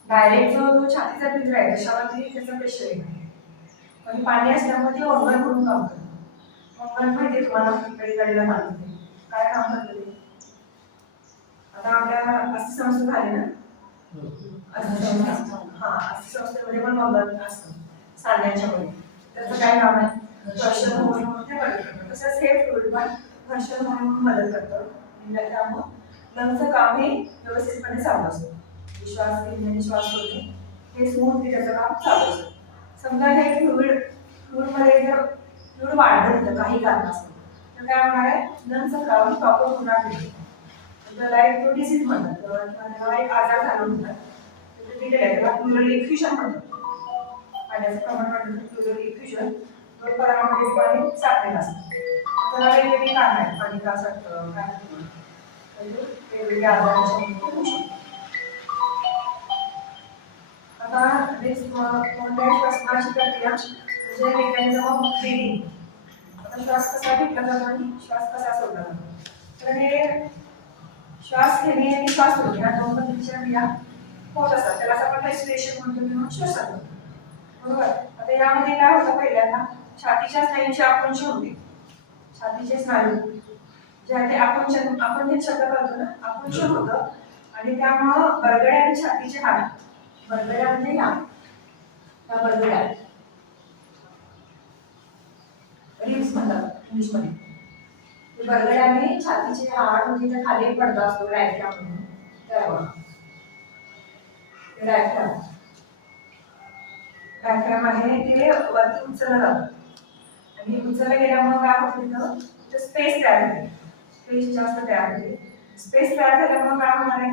डायरेक्ट जो छातीचा पिंजरा आहे त्याच्यावरती त्याचं प्रेशर येणार. आणि पाणी असल्यामुळे ते ऑर्गन म्हणून काम करतं. ऑर्गन माहिती तुम्हाला कडेला मानते काय काम करतं ते. आता आपल्या अस्थिसंस्था झाली ना, अस्थिसंस्था, हा अस्थिसंस्थेमध्ये पण ऑर्गन असतं सांध्यांच्या मध्ये. त्याचं काय काम आहे, घर्षण होऊन ते मदत करतं. तसंच हे फ्लुइड पण घर्षण म्हणून मदत करतं. त्यामुळं लंगचं काम हे व्यवस्थितपणे चालू असतं. श्वास घेणे आणि श्वास सोडणे हे स्मूथली त्याचं काम चालू असतं. समजा हे फ्लुइडमध्ये जर फ्लुइड वाढलं तिथं काही कारण असतं तर काय होणार आहे, लंगचं काम प्रॉपर होणार नाही. त्याला एक तो डिसीज म्हणतात किंवा एक आजार झाला म्हणतात. तर ते त्याला प्लुरल इफ्युजन म्हणतात. पाण्याचं प्रमाण वाढलं तर प्लुरल इफ्युजन तो प्रमाणामध्ये पाणी साठलेलं असतं. त्याला वेगवेगळी कारणं आहेत, पाणी का साठतं काय होतं, वेगवेगळ्या आजाराच्या होऊ शकतो. आता कोणत्याही श्वासनाची प्रक्रिया म्हणजे मेकॅनिझम ऑफ ब्रीदिंग. आता श्वास कसा घेतला जातो आणि श्वास कसा सोडला जातो. तर हे श्वास घेणे आणि श्वास सोडणे या दोन पद्धतीच्या क्रिया होत असतात. त्याला आपण रेस्पिरेशन म्हणतो किंवा श्वसन म्हणतो. बरोबर. आता यामध्ये काय होतं, पहिल्यांदा छातीच्या स्नायूंची आकुंचन होते. छातीचे स्नायू जे आहे ते आपण हे शब्द करतो ना, आकुंचन होतं आणि त्यामुळं बरगड्या आणि छातीचे हाड, बरगड्या म्हणजे ह्या बरगड्या रिब्स म्हणतात इंग्लिशमध्ये. ते बरगड्या आणि छातीचे हाड म्हणजे त्या खाली एक पडदा असतो डायफ्राम म्हणून, त्यावर डायफ्राम आहे ते वरती उचललं जातं आणि उचललं गेल्यामुळे काय होतं, तिथं स्पेस तयार होते. स्पेस जास्त तयार होते. स्पेस तयार झाल्यामुळे काय होणार आहे,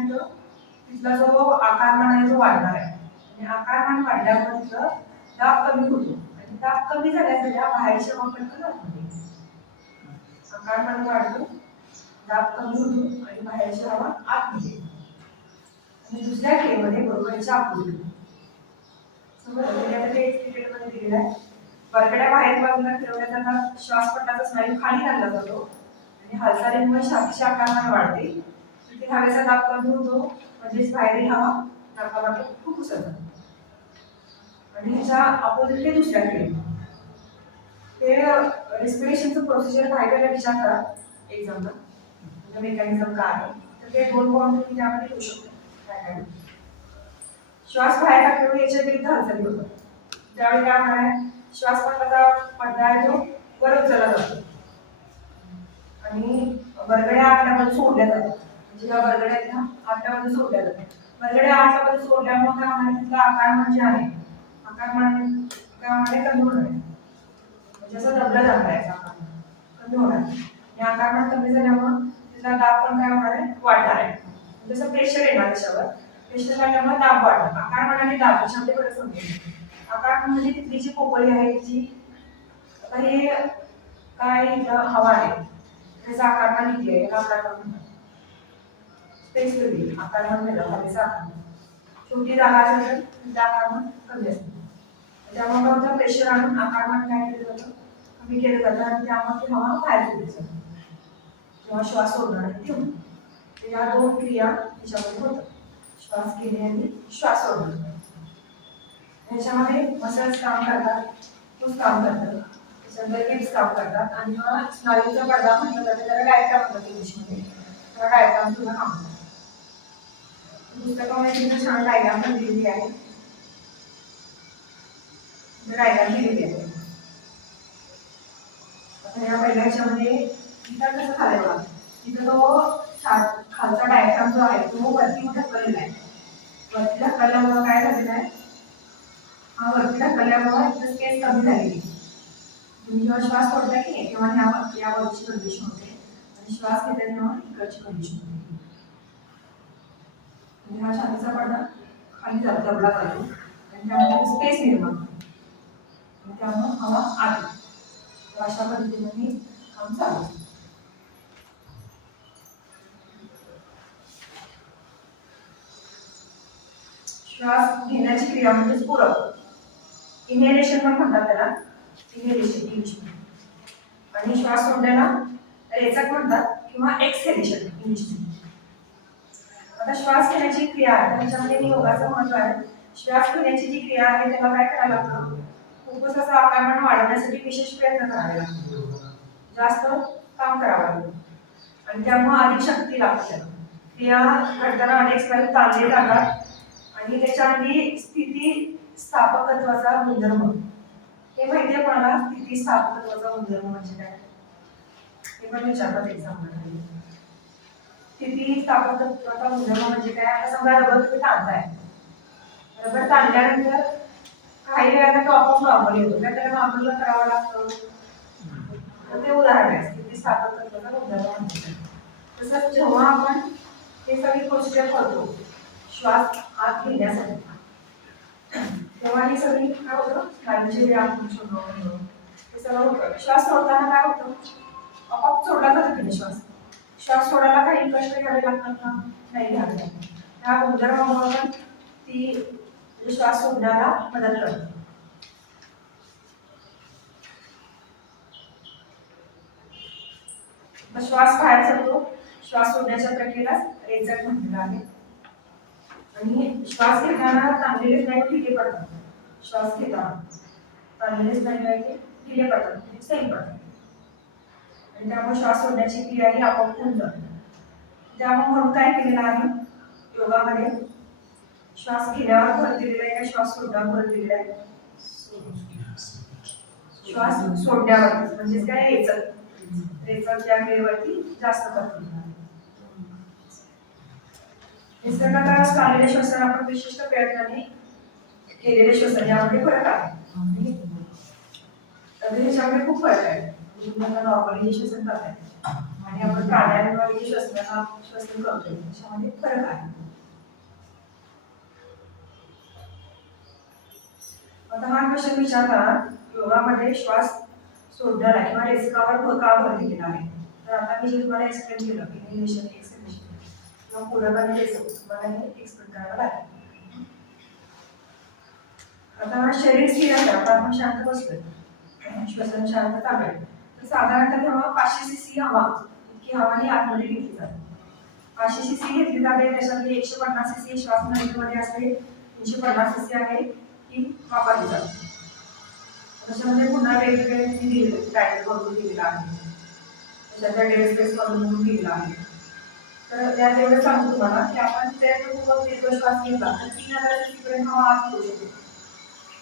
तिथला जो आकारमान आहे तो वाढणार आहे आणि आकारमान वाढल्यामुळे तिथलं दाब कमी होतो आणि दाब कमी झाल्या बाहेरच्या वापरता जात नाही. आकारमान वाढतो, दाब कमी होतो आणि बाहेरची हवा आत येते. आणि दुसऱ्या क्रियेमध्ये बरोबरच्या आकृती क्रिकेटमध्ये दिलेला आहे. बरगड्या बाहेर बाजूला फिरवल्या जातात, श्वासपट्टाचा स्नायू खाली आणला जातो आणि हालचालीमुळे छातीचे आकारमान वाढते. तिथे हवेचा दाब कमी होतो, म्हणजेच बाहेरील हवा नाकावाटून खूप उसळतात. आणि ह्याच्या अपोजिट ते दुसऱ्या क्रियेत ते रेस्पिरेशनचं प्रोसिजर पाहायला विचार करा एक्झामला, म्हणजे मेकॅनिझम काय आहे. तर ते दोन पॉईंट तुम्ही त्यामध्ये घेऊ शकता. काय श्वास बाहेर टाकल्यामुळे याच्या विरुद्ध हालचाली होतात. त्यावेळी काय होणार आहे, श्वास पडदा आहे तो वर उचलला जातो आणि बरगड्या आतल्यामध्ये सोडल्या जातात. म्हणजे या बरगड्या आहेत आतल्यामध्ये सोडल्या जातात. बरगड्या आतल्यामध्ये सोडल्यामुळे काय होणार, तिथला आकारमान जे आहे आकारमान काय होणार कमी होणार आहे. म्हणजे असं दबलं जाणार आहे आकारमान कमी होणार आणि आकारमान कमी झाल्यामुळे तिथला दाब पण काय होणार आहे, वाढणार आहे. जसं प्रेशर येणार त्याच्यावर, प्रेशर झाल्यामुळे दाब वाढणार. आकारमान आणि दाब याच्यामध्ये समजेल. आकारमान म्हणजे तिथली जी पोकळी आहे जी आता हे काय हवा आहे त्याचा आकारमान किती आहे, आकारमान म्हणतात. स्पेस वेगळी आकारमान वेगळं, हवेचा आकारमान. छोटी जागा असेल तर तिचा आकारमान कमी असतो. त्यामुळे प्रेशर आणून आकारमान काय केलं जातं, कमी केलं जातं आणि त्यामध्ये हवा बाहेर सोडली जाते जेव्हा श्वास सोडणार आहे तेव्हा. या दोन क्रिया त्याच्यामध्ये होतात. श्वास घेणे आणि श्वास सोडणे. याच्यामध्ये मसल्स काम करतात, फुफ्फुस काम करतात, त्याच्यानंतर हिप्स काम करतात आणि हा स्नायूचा पडदा म्हटलं जातं, त्याला डायफ्राम म्हणतात इंग्लिशमध्ये. त्याला डायफ्राम सुद्धा काम करतात. पुस्तकामध्ये तिथे छान डायग्राम पण दिलेली आहे. डायग्राम दिलेली आहे. आता या पहिल्या ह्याच्यामध्ये इथं कसं झालंय बघा, इथं तो खालचा डायफ्राम जो आहे तो वरती ढकललेला आहे. वरती ढकलल्यामुळे काय झालेलं आहे, हा वरती ढकलल्यामुळे इथं स्पेस कमी झालेली. तुम्ही जेव्हा श्वास सोडता की नाही तेव्हा या बाजूची कंडिशन होते आणि श्वास घेता तेव्हा इकडची कंडिशन होते. म्हणजे हा छातीचा पडदा खाली जातो, दबला जातो आणि त्यामुळे स्पेस निर्माण होतो आणि त्यामुळे हवा आत येते. तर अशा पद्धतीने मी काम चालू. श्वास घेण्याची क्रिया म्हणजे पूरक. इनहेलेशन पण म्हणतात त्याला, इनहेलेशन इंग्लिशमध्ये. आणि श्वास सोडण्याला रेचक म्हणतात किंवा एक्सहेलेशन इंग्लिशमध्ये. आता श्वास घेण्याची क्रिया आहे त्याच्यामध्ये योगाचं महत्व आहे. श्वास घेण्याची जी क्रिया आहे त्याला काय करायला लागतं, फुफ्फुसाचा आकारमान वाढवण्यासाठी विशेष प्रयत्न करावे लागतात, जास्त काम करावं लागतं आणि त्यामुळे अधिक शक्ती लागते. क्रिया घडताना अनेक स्नायू ताणले जातात आणि त्याच्यामध्ये स्थिती स्थापकत्वाचा गुणधर्म. हे माहिती आहे कोणाला, स्थिती स्थापकत्वाचा गुणधर्म म्हणजे काय, हे पण विचारतात एक्झाममध्ये. स्थिती स्थापकत्वाचा गुणधर्म म्हणजे काय, आता समजा रबर तुम्ही ताणताय, रबर ताणल्यानंतर काही वेळाने तो आपोआप नॉर्मल येतो, त्याला नॉर्मल करावं लागतं. तर ते उदाहरण आहे स्थिती स्थापकत्वाचा गुणधर्म म्हणजे. तसंच जेव्हा आपण हे सगळी प्रोसिजर करतो श्वास आत घेण्यासाठी, तेव्हा ही सगळी काय होतं, स्नायूचे व्यायाम हे सगळं होतं. श्वास सोडताना काय होतं, आपोआप सोडला जातो श्वास. श्वास सोडायला काही कष्ट घ्यावे लागतात का, नाही घ्यावे लागतात. त्या गुणधर्मामुळे ती श्वास सोडण्याला मदत करते. श्वास बाहेर जातो, श्वास सोडण्याच्या प्रक्रियेला रेचक म्हटलेलं आहे. आणि श्वास घेताना ताणलेले स्नायू ढिले पडतात. श्वास घेताना ताणलेले स्नायू आहे ढिले पडतात, म्हणजे सैल पडतात आणि त्यामुळे श्वास सोडण्याची क्रिया ही आपोआप होऊन जाते. त्यामुळे म्हणून काय केलेलं आहे योगामध्ये, श्वास घेण्यावर भर दिलेला आहे का श्वास सोडण्यावर भर दिलेला आहे, श्वास सोडण्यावर म्हणजे काय, रेचक. रेचक या क्रियेवरती जास्त करतो. निसर्गात चाललेले श्वसन आपण विशिष्ट प्रयत्नाने केलेले श्वसन यामध्ये फरक आहे. ह्याच्यामध्ये खूप फरक आहे. नॉर्मली जे श्वसन करतात आणि आपण प्राणायामद्वारे जे श्वसन करतो त्याच्यामध्ये फरक आहे. आता हा क्वेश्चन विचारला, योगामध्ये श्वास सोडण्याला किंवा रेचकावर का भर दिलेला आहे. तर आता मी जे तुम्हाला एक्सप्लेन केलं, इनहेलेशन एक्सहेलेशन किंवा पूरक आणि रेचक, तुम्हाला हे एक्सप्लेन करावं लागेल. आता शरीर स्थिर आहे, आता आपण शांत बसतोय, श्वसन शांत चालू आहे, तर साधारणतः तेव्हा 500 cc हवा इतकी हवा ही आतमध्ये घेतली जाते. 500 cc घेतली जाते, त्याच्यामध्ये 150 cc श्वास नळीमध्ये असते, 350 cc आहे ती वापरली जाते. त्याच्यामध्ये पुन्हा वेगवेगळे दिलेले टायटल करून दिलेला आहे, त्याच्यात डेड स्पेस करून दिलेला आहे. तर त्यात एवढं सांगतो तुम्हाला की आपण प्रयत्नपूर्वक दीर्घ श्वास घेतला तर 3000 cc पर्यंत हवा आत घेऊ शकतो.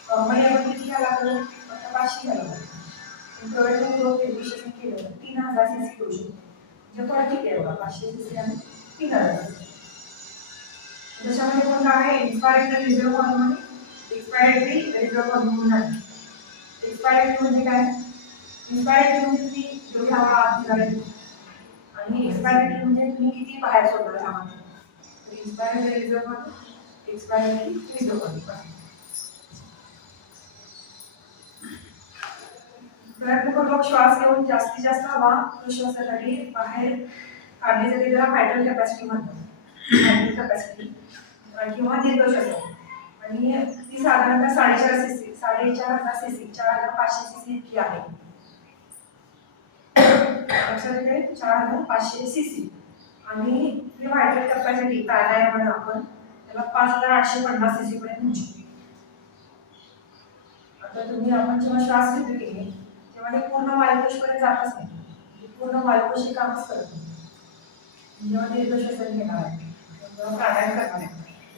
नॉर्मली आपण किती घ्यायला लागलो, आता 500 घ्यायला लागलो. प्रयत्नपूर्वक दीर्घ श्वसन केलं तर 3000 cc घेऊ शकतो. म्हणजे फरक किती आहे बघा, 500 cc आणि 3000 cc. त्याच्यामध्ये पण काय आहे, इन्स्पायरेटरी रिझर्व व्हॉल्यूम आणि एक्सपायरेटरी रिझर्व व्हॉल्यूम आहे. एक्सपायरेटरी म्हणजे काय, इन्स्पायरेटरी म्हणजे तुम्ही जेवढी हवा आत घालायची आणि एक्सपायरेटरी म्हणजे तुम्ही किती बाहेर सोडलं हवा. तर inspiratory reserve volume, expiratory reserve volume. प्रयत्नपूर्वक श्वास घेऊन जास्तीत जास्त हवा श्वासासाठी बाहेर काढली जाते, त्याला व्हायटल कॅपॅसिटी म्हणतात, व्हायटल कॅपॅसिटी किंवा दीर्घ श्वसन. आणि ती साधारणतः 450 cc, 4500 cc, 4500 cc इतकी आहे. लक्षात येते, 4500 cc. आणि ही व्हायटल कॅपॅसिटी प्राणायामाने आपण त्याला 5850 cc पर्यंत नेऊ शकतो. आता आपण जेव्हा श्वास घेतो की नाही तेव्हा ते पूर्ण वायुकोशापर्यंत जातच नाही, पूर्ण वायुकोश हे कामच करत नाही. जेव्हा दीर्घ श्वसन घेणार आहे जेव्हा प्राणायाम करणार आहे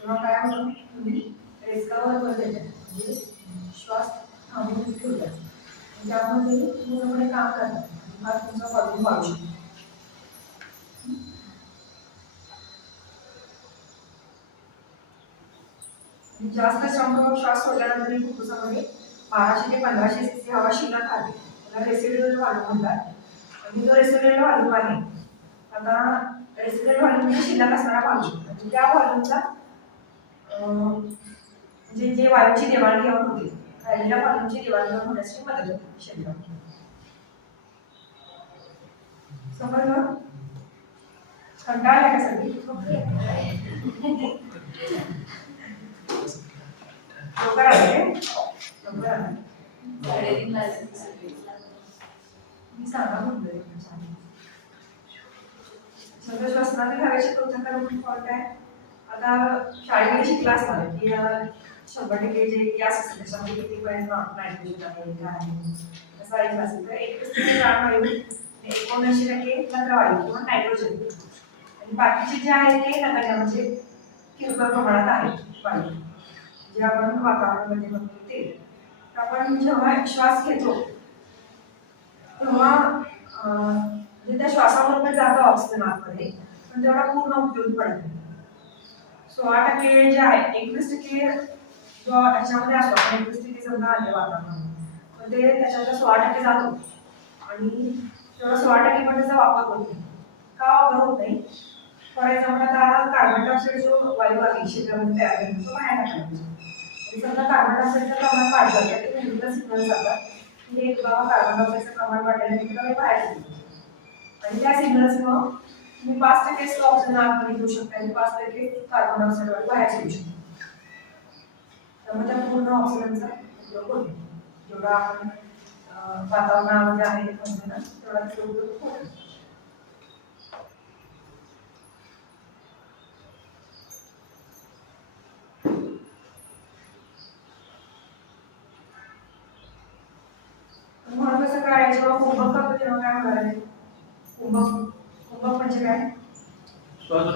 तेव्हा काय होतं, तुम्ही रेस्कावर वर देता, म्हणजे श्वास थांबवून ठेवला, त्यामुळे ते पूर्णपणे काम करतात, हा तुमचा वॉल्यूम वाढू शकतो. जास्त श्वास सोडल्यानंतर फुफ्फुसामध्ये 1200 ते 1500 cc हवा शिल्लक आहे, त्याला रेसिड्युअल व्हॉल्यूम म्हणतात. आणि जो रेसिड्युअल व्हॉल्यूम आहे, आता रेसिड्युअल व्हॉल्यूम म्हणजे शिल्लक असणारा व्हॉल्यूम, म्हणजे त्या व्हॉल्यूमचा म्हणजे जे वायूची देवाणघेवाण होते राहिलेल्या व्हॉल्यूमची देवाणघेवाण होण्यासाठी मदत होते शरीरात. समजलं? कंटाळा आहे का सगळी? लवकर आले? लवकर आले? 3:30 वाजले. मी सांगा म्हणतोय सगळं श्वसनाने घालायचे प्रोत्साहन फॉल्ट आहे. आता शाळेमध्ये शिकला असणार की 100% जे गॅस असते त्याच्यामध्ये कितीपर्यंत नायट्रोजन आहे काय आहे असं ऐकलं असेल तर 1% प्राणवायू, 79% नत्रवायू किंवा नायट्रोजन, आणि बाकीचे जे आहे ते नगण्य म्हणजे किरकोळ प्रमाणात आहे वायू जे आपण वातावरणामध्ये बघतो ते. आपण जेव्हा श्वास घेतो तेव्हा म्हणजे त्या श्वासाबरोबर जातो ऑक्सिजन आतमध्ये, पण तेवढा पूर्ण उपयोग पडत नाही. 16% जे आहे 21% जो याच्यामध्ये असतो, 21% समजा आले वातावरणात पण ते त्याच्यातला 16% जातो आणि तेवढा 16% पण त्याचा वापर होत नाही. का वापर होत नाही? फॉर एक्झाम्पल आता कार्बन डायऑक्साईड जो वायू आहे शरीरामध्ये तयार होतो तो बाहेर टाकला पाहिजे. समजा कार्बन डायऑक्साईडचं प्रमाण वाढलं तर ते मेंदूला सिग्नल जातात की हे बाबा कार्बन डायऑक्साईडचं प्रमाण वाढल्याने तुला बाहेर येतो, आणि त्या सिग्नल्समुळे तुम्ही 5% ऑक्सिजन आतमध्ये घेऊ शकता आणि 5% कार्बन डायऑक्साईड बाहेर सोडू शकता. त्यामुळे त्या पूर्ण ऑक्सिजनचा उपयोग होतो, जेवढा आपण वातावरणामध्ये आहे तेवढा त्याचा उपयोग होतो. म्हणून कसं काय जेव्हा कुंभक करतो तेव्हा काय होणार आहे? कुंभक म्हणजे काय? कुंभक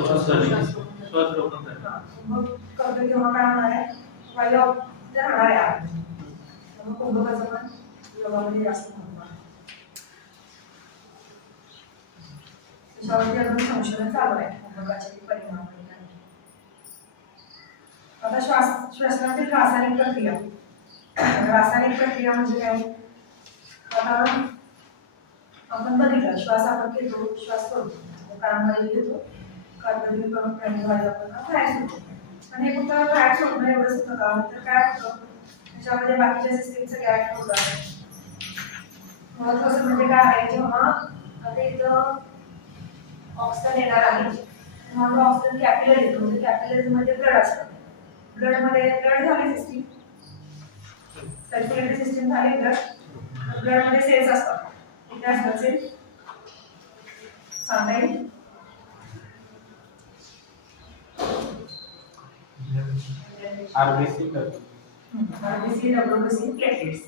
करतो तेव्हा काय होणार आहे? वायू राहणार आहे आत. त्यामुळे कुंभकाचं पण योगामध्ये जास्त महत्व आहे. त्याच्यावरती अजून संशोधन चालू आहे कुंभकाचे परिणाम. आता श्वसनातील रासायनिक प्रक्रिया. रासायनिक प्रक्रिया म्हणजे काय? आता आपण बघितलं श्वास आपण घेतो, श्वास सोडतो, कानामध्ये घेतो, कार्बन वायू आपण बाहेर सोडतो. पण हे फक्त बाहेर सोडणं एवढंच होतं का? तर काय होतं त्याच्यामध्ये बाकीच्या सिस्टीम सगळ्या ऍक्ट होतात. महत्वाचं म्हणजे काय आहे, जेव्हा आता इथं ऑक्सिजन येणार आहे तेव्हा ऑक्सिजन कॅपिलरी येतो, म्हणजे कॅपिलरी मध्ये ब्लड असतं. ब्लड झाली सिस्टीम, सर्क्युलेटरी सिस्टीम झाली ब्लड मध्ये सेल्स असतात. कुठे असतात सेल्स सांगता येईल? आरबीसी, डब्ल्यूबीसी, प्लेटलेट्स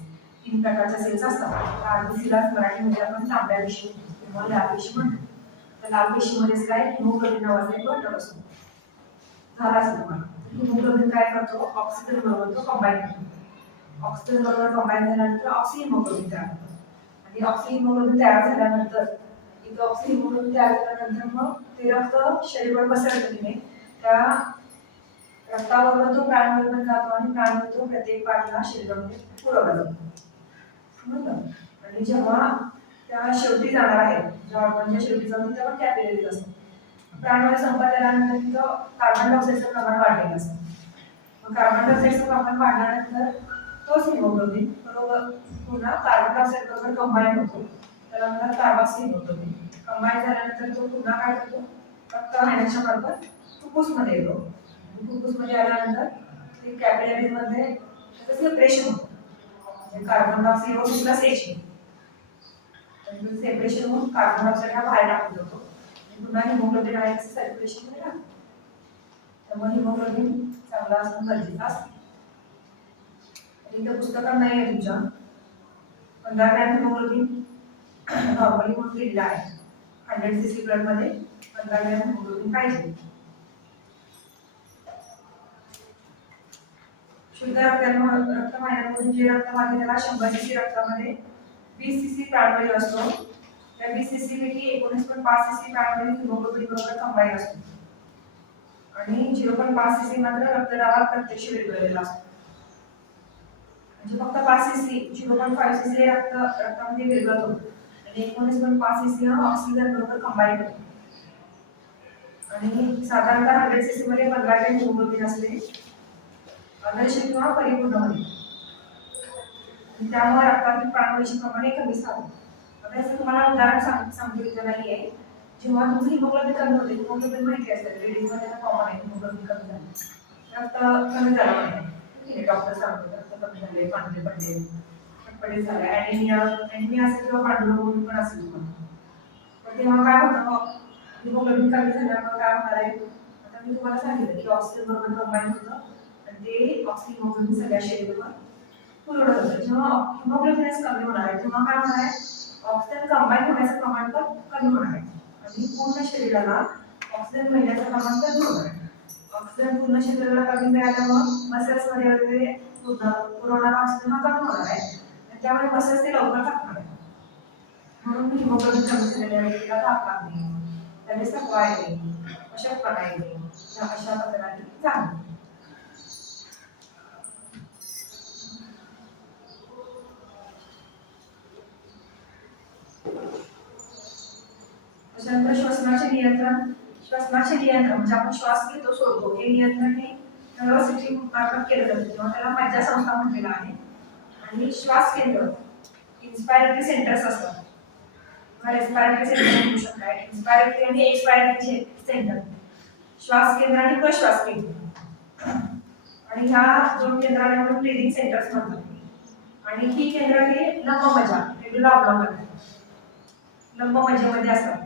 3 प्रकारच्या सेल्स असतात. आरबीसीला मराठीमध्ये आपण तांबड्या पेशी किंवा लाल पेशी म्हणतो. तर लाल पेशीमध्येच काय हिमोग्लोबिन नावाचा एक घटक असतो. झाला असेल तुम्हाला. हिमोग्लोबिन काय करतो? ऑक्सिजन बरोबर तो कंबाईन करतो. ऑक्सिजन बरोबर कंबाईन झाल्यानंतर ऑक्सी हिमोग्लोबिन तयार होतो, आणि ऑक्सी हिमोग्लोबिन तयार झाल्यानंतर इथं ऑक्सी हिमोग्लोबिन तयार झाल्यानंतर मग ते रक्त शरीरावर पसरतं की नाही, त्या रक्ताबरोबर तो प्राणवायू पण जातो आणि प्राणवायू तो प्रत्येक पार्टला शरीरामध्ये पुरवला जातो. समजलं? आणि जेव्हा त्या शेवटी जाणार आहे, ज्या ऑर्गनच्या शेवटी जाऊन तिथं पण कॅपिलरीज असतात. प्राणवायू संपत आल्यानंतर तिथं कार्बन डायऑक्साईडचं प्रमाण वाढलेलं असतं. मग कार्बन डायऑक्साईडचं प्रमाण वाढल्यानंतर तोच हिमोग्लोबिन बरोबर पुन्हा कार्बन डायऑक्साईड बरोबर कंबाईन होतो. त्याला म्हणतात कार्बॉक्सी हिमोग्लोबिन. कंबाईन झाल्यानंतर तो पुन्हा काय करतो? रक्त वाहिन्याच्या मार्फत फुफ्फुसमध्ये येतो. फुफ्फुसमध्ये आल्यानंतर ते कॅपिलरीजमध्ये त्याचं सेपरेशन होतं, म्हणजे कार्बन डायऑक्साईड व सेक्शन सेपरेशन होऊन कार्बन डायऑक्साईड हा बाहेर टाकला जातो, पुन्हा हिमोग्लोबिन आहे सर्क्युलेशनमध्ये राहतो. त्यामुळे हिमोग्लोबिन चांगला असणं गरजेचं असतं. इथं पुस्तकात नाही आहे तुमच्या 15 ग्रॅम हिमोग्लोबिन नॉर्मली म्हणून लिहिलेलं आहे. 100 cc ब्लड मध्ये 15 ग्रॅम हिमोग्लोबिन पाहिजे. शुद्ध रक्तवाहिन्यांमधून जे रक्त वाहते त्याला 100 cc रक्तामध्ये 20 cc प्राणवायू असतो. त्या 20 cc पैकी 19.5 cc प्राणवायू हिमोग्लोबिन बरोबर कंबाईन असतो आणि 0.5 cc मात्र रक्तदाबात प्रत्यक्ष विरघळलेला असतो. म्हणजे फक्त 5 cc 0.5 cc रक्तामध्ये विरघळतो आणि 19.5 cc हा ऑक्सिजन बरोबर कंबाईन होतो. आणि साधारणतः 100 cc मध्ये 15 ग्रॅम हिमोग्लोबिन असते आदर्श किंवा परिपूर्ण मध्ये. त्यामुळे रक्तातील प्राणवायूचे प्रमाण कमी झाले. आता याचं तुम्हाला उदाहरण सांगितलं नाहीये. जेव्हा तुमचं हिमोग्लोबिन कमी होते, हिमोग्लोबिन माहिती असतं लेडीज मध्ये कॉमन आहे हिमोग्लोबिन कमी झालं, रक्त कमी झालं म्हणजे डॉक्टर सांगतो रक्त कमी झाले, पांढरे पडले, फटफटीत झाले, ॲनिमिया असेल किंवा पांढरं पण असेल पण तेव्हा काय होतं मग हिमोग्लोबिन कमी झाल्यामुळे काय होणार आहे. आता मी तुम्हाला सांगितलं की ऑक्सिजन बरोबर कंबाईन होतं आणि ते ऑक्सिजन हिमोग्लोबिन सगळ्या शरीरावर पुरवठा होतं. जेव्हा हिमोग्लोबिनच कमी होणार आहे तेव्हा काय होणार आहे, ऑक्सिजन कंबाईन होण्याचं प्रमाण पण कमी होणार आहे आणि पूर्ण शरीराला ऑक्सिजन मिळण्याचं प्रमाण कमी होणार आहे. ऑक्सिजन पूर्ण शरीराला कमी मिळाल्यामुळे मसल्स मध्ये वगैरे पुरवणारा ऑक्सिजन हा कमी होणार आहे आणि त्यामुळे मसल्स ते लवकर थकणार आहे. म्हणून हिमोग्लोबिन कमी झालेल्या व्यक्तीला ताप लागणे, लगेच थकवा येणे, अशक्तपणा येणे अशा तक्रारी जाणवतात. त्याच्यानंतर श्वसनाचे नियंत्रण म्हणजे आपण श्वास घेतो सोडतो हे नियंत्रण हे नर्वस सिस्टीम मार्फत केलं जातं किंवा त्याला मज्जासंस्था म्हटलेलं आहे. आणि श्वास केंद्र इन्स्पायरेटरी सेंटर्स असतात किंवा रेस्पिरेटरी सेंटर म्हणू शकता. इन्स्पायरेटरी आणि एक्सपायरेटरी सेंटर, श्वास केंद्र आणि प्रश्वास केंद्र, आणि ह्या दोन केंद्राला म्हणून ब्रीदिंग सेंटर्स म्हणतात. आणि ही केंद्र हे लंबमज्जा मेडुला ऑब्लांगा लंबमज्जेमध्ये असतात.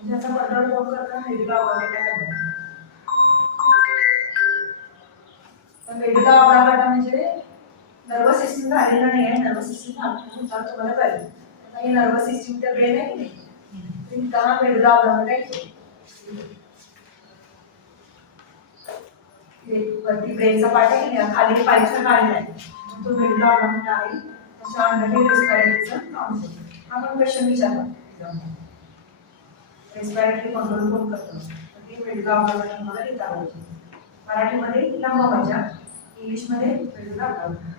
म्हणजे याचा बदल कोण करतात, मेडुला ऑब्लांगा करतात. तर मेडुला ऑब्लांगा म्हणजे नर्वस सिस्टीम झालेला नाही आहे, नर्वस सिस्टीम झाल्यानंतर तुम्हाला कळेल. आता ही नर्वस सिस्टीम तर ब्रेन आहे की नाही, तर मेडुला ऑब्लांगा येतो. वरती ब्रेनचा पार्ट आहे की नाही, खाली पाईपचा काढला आहे तो मेडुला ऑब्लांगा आहे. त्याच्या अंडर रेस्पिरेटरीचं काम होतं. हा पण क्वेश्चन विचारला रेस्पिरेटरी कंट्रोल कोण करतो, तर ते मेडुला ऑब्लांगा तुम्हाला लिहिता पाहिजे. मराठीमध्ये लंबमज्जा, इंग्लिशमध्ये मेडुला ऑब्लांगा.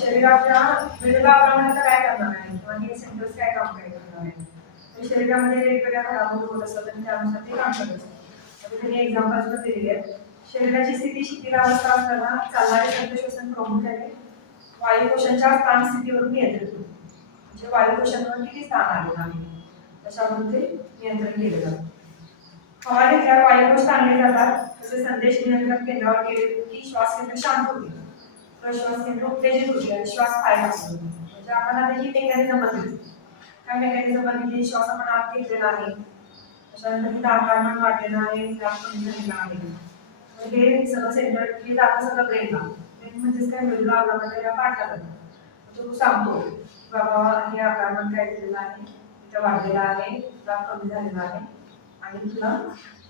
शरीराच्या मेडुला ऑब्लांगा काय करणार आहे किंवा हे सेंटर्स काय काम करणार आहे. शरीरामध्ये वेगवेगळ्या घडामोडी होत असतात आणि त्यानुसार ते काम करत असतात. आता त्यांनी एक्झाम्पल्स पण दिलेले आहेत. शरीराची स्थिती शिथिलावस्था असताना चालणारे रक्तश्वसन प्रामुख्याने वायुकोशांच्या स्थान स्थितीवरून नियंत्रित होते. म्हणजे वायुकोशांवर किती स्थान आलेलं आहे त्याच्यावरून ते नियंत्रण केले जातं. हवा घेतल्यावर वायुकोश ताणले जातात. तसे संदेश नियंत्रण केंद्रावर गेले की श्वास केंद्र शांत होते, प्रश्वास केंद्र उत्तेजित होते आणि श्वास बाहेर असतो. म्हणजे आपण आता ही मेकॅनिझम बघितली. काय मेकॅनिझम बघितली, श्वास आपण आत घेतलेला आहे, त्याच्यानंतर आकारमान वाढलेला आहे, कमी झालेला आहे. हे सगळं सेंटर हे जातं सगळं ब्रेनला. ब्रेन म्हणजेच काय मेडुला ऑब्लांगा त्याला पाठला जातो. तो सांगतो बाबा हे आकारमान काय केलेलं आहे, इथं वाढलेला आहे, दाब कमी झालेला आहे आणि तुला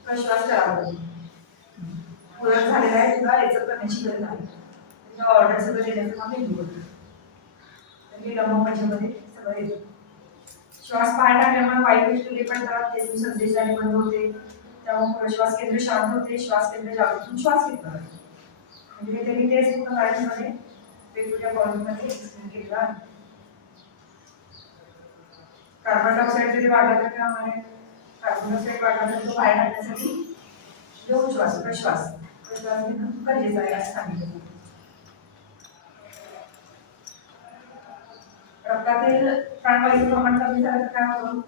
प्रश्वास करावा लागेल, पूरक झालेला आहे, तुला रेचक करण्याची गरज आहे. त्याच्या ऑर्डर सगळं देण्याचं काम मेंदू करतो. तर हे लंबमज्जेमध्ये सगळं येतं. श्वास बाहेर टाकल्यामुळे वायुकोश खुले पडतात, तेथून संदेश जाणे बंद होते, त्यामुळे प्रश्वास केंद्र शांत होते, श्वास केंद्र जागृत श्वास घेतात. म्हणजे त्यांनी तेच पूर्ण मराठीमध्ये वेगवेगळ्या पॉईंटमध्ये एक्सप्लेन केलेलं आहे. कार्बन डायऑक्साईड जरी वाढला तर काय होणार आहे, कार्बन डायऑक्साईड वाढला तर तो बाहेर टाकण्यासाठी जो प्रश्वास घेणं गरजेचं आहे असं सांगितलं. रक्तातील प्राणवायूचं प्रमाण कमी झालं तर काय होतं,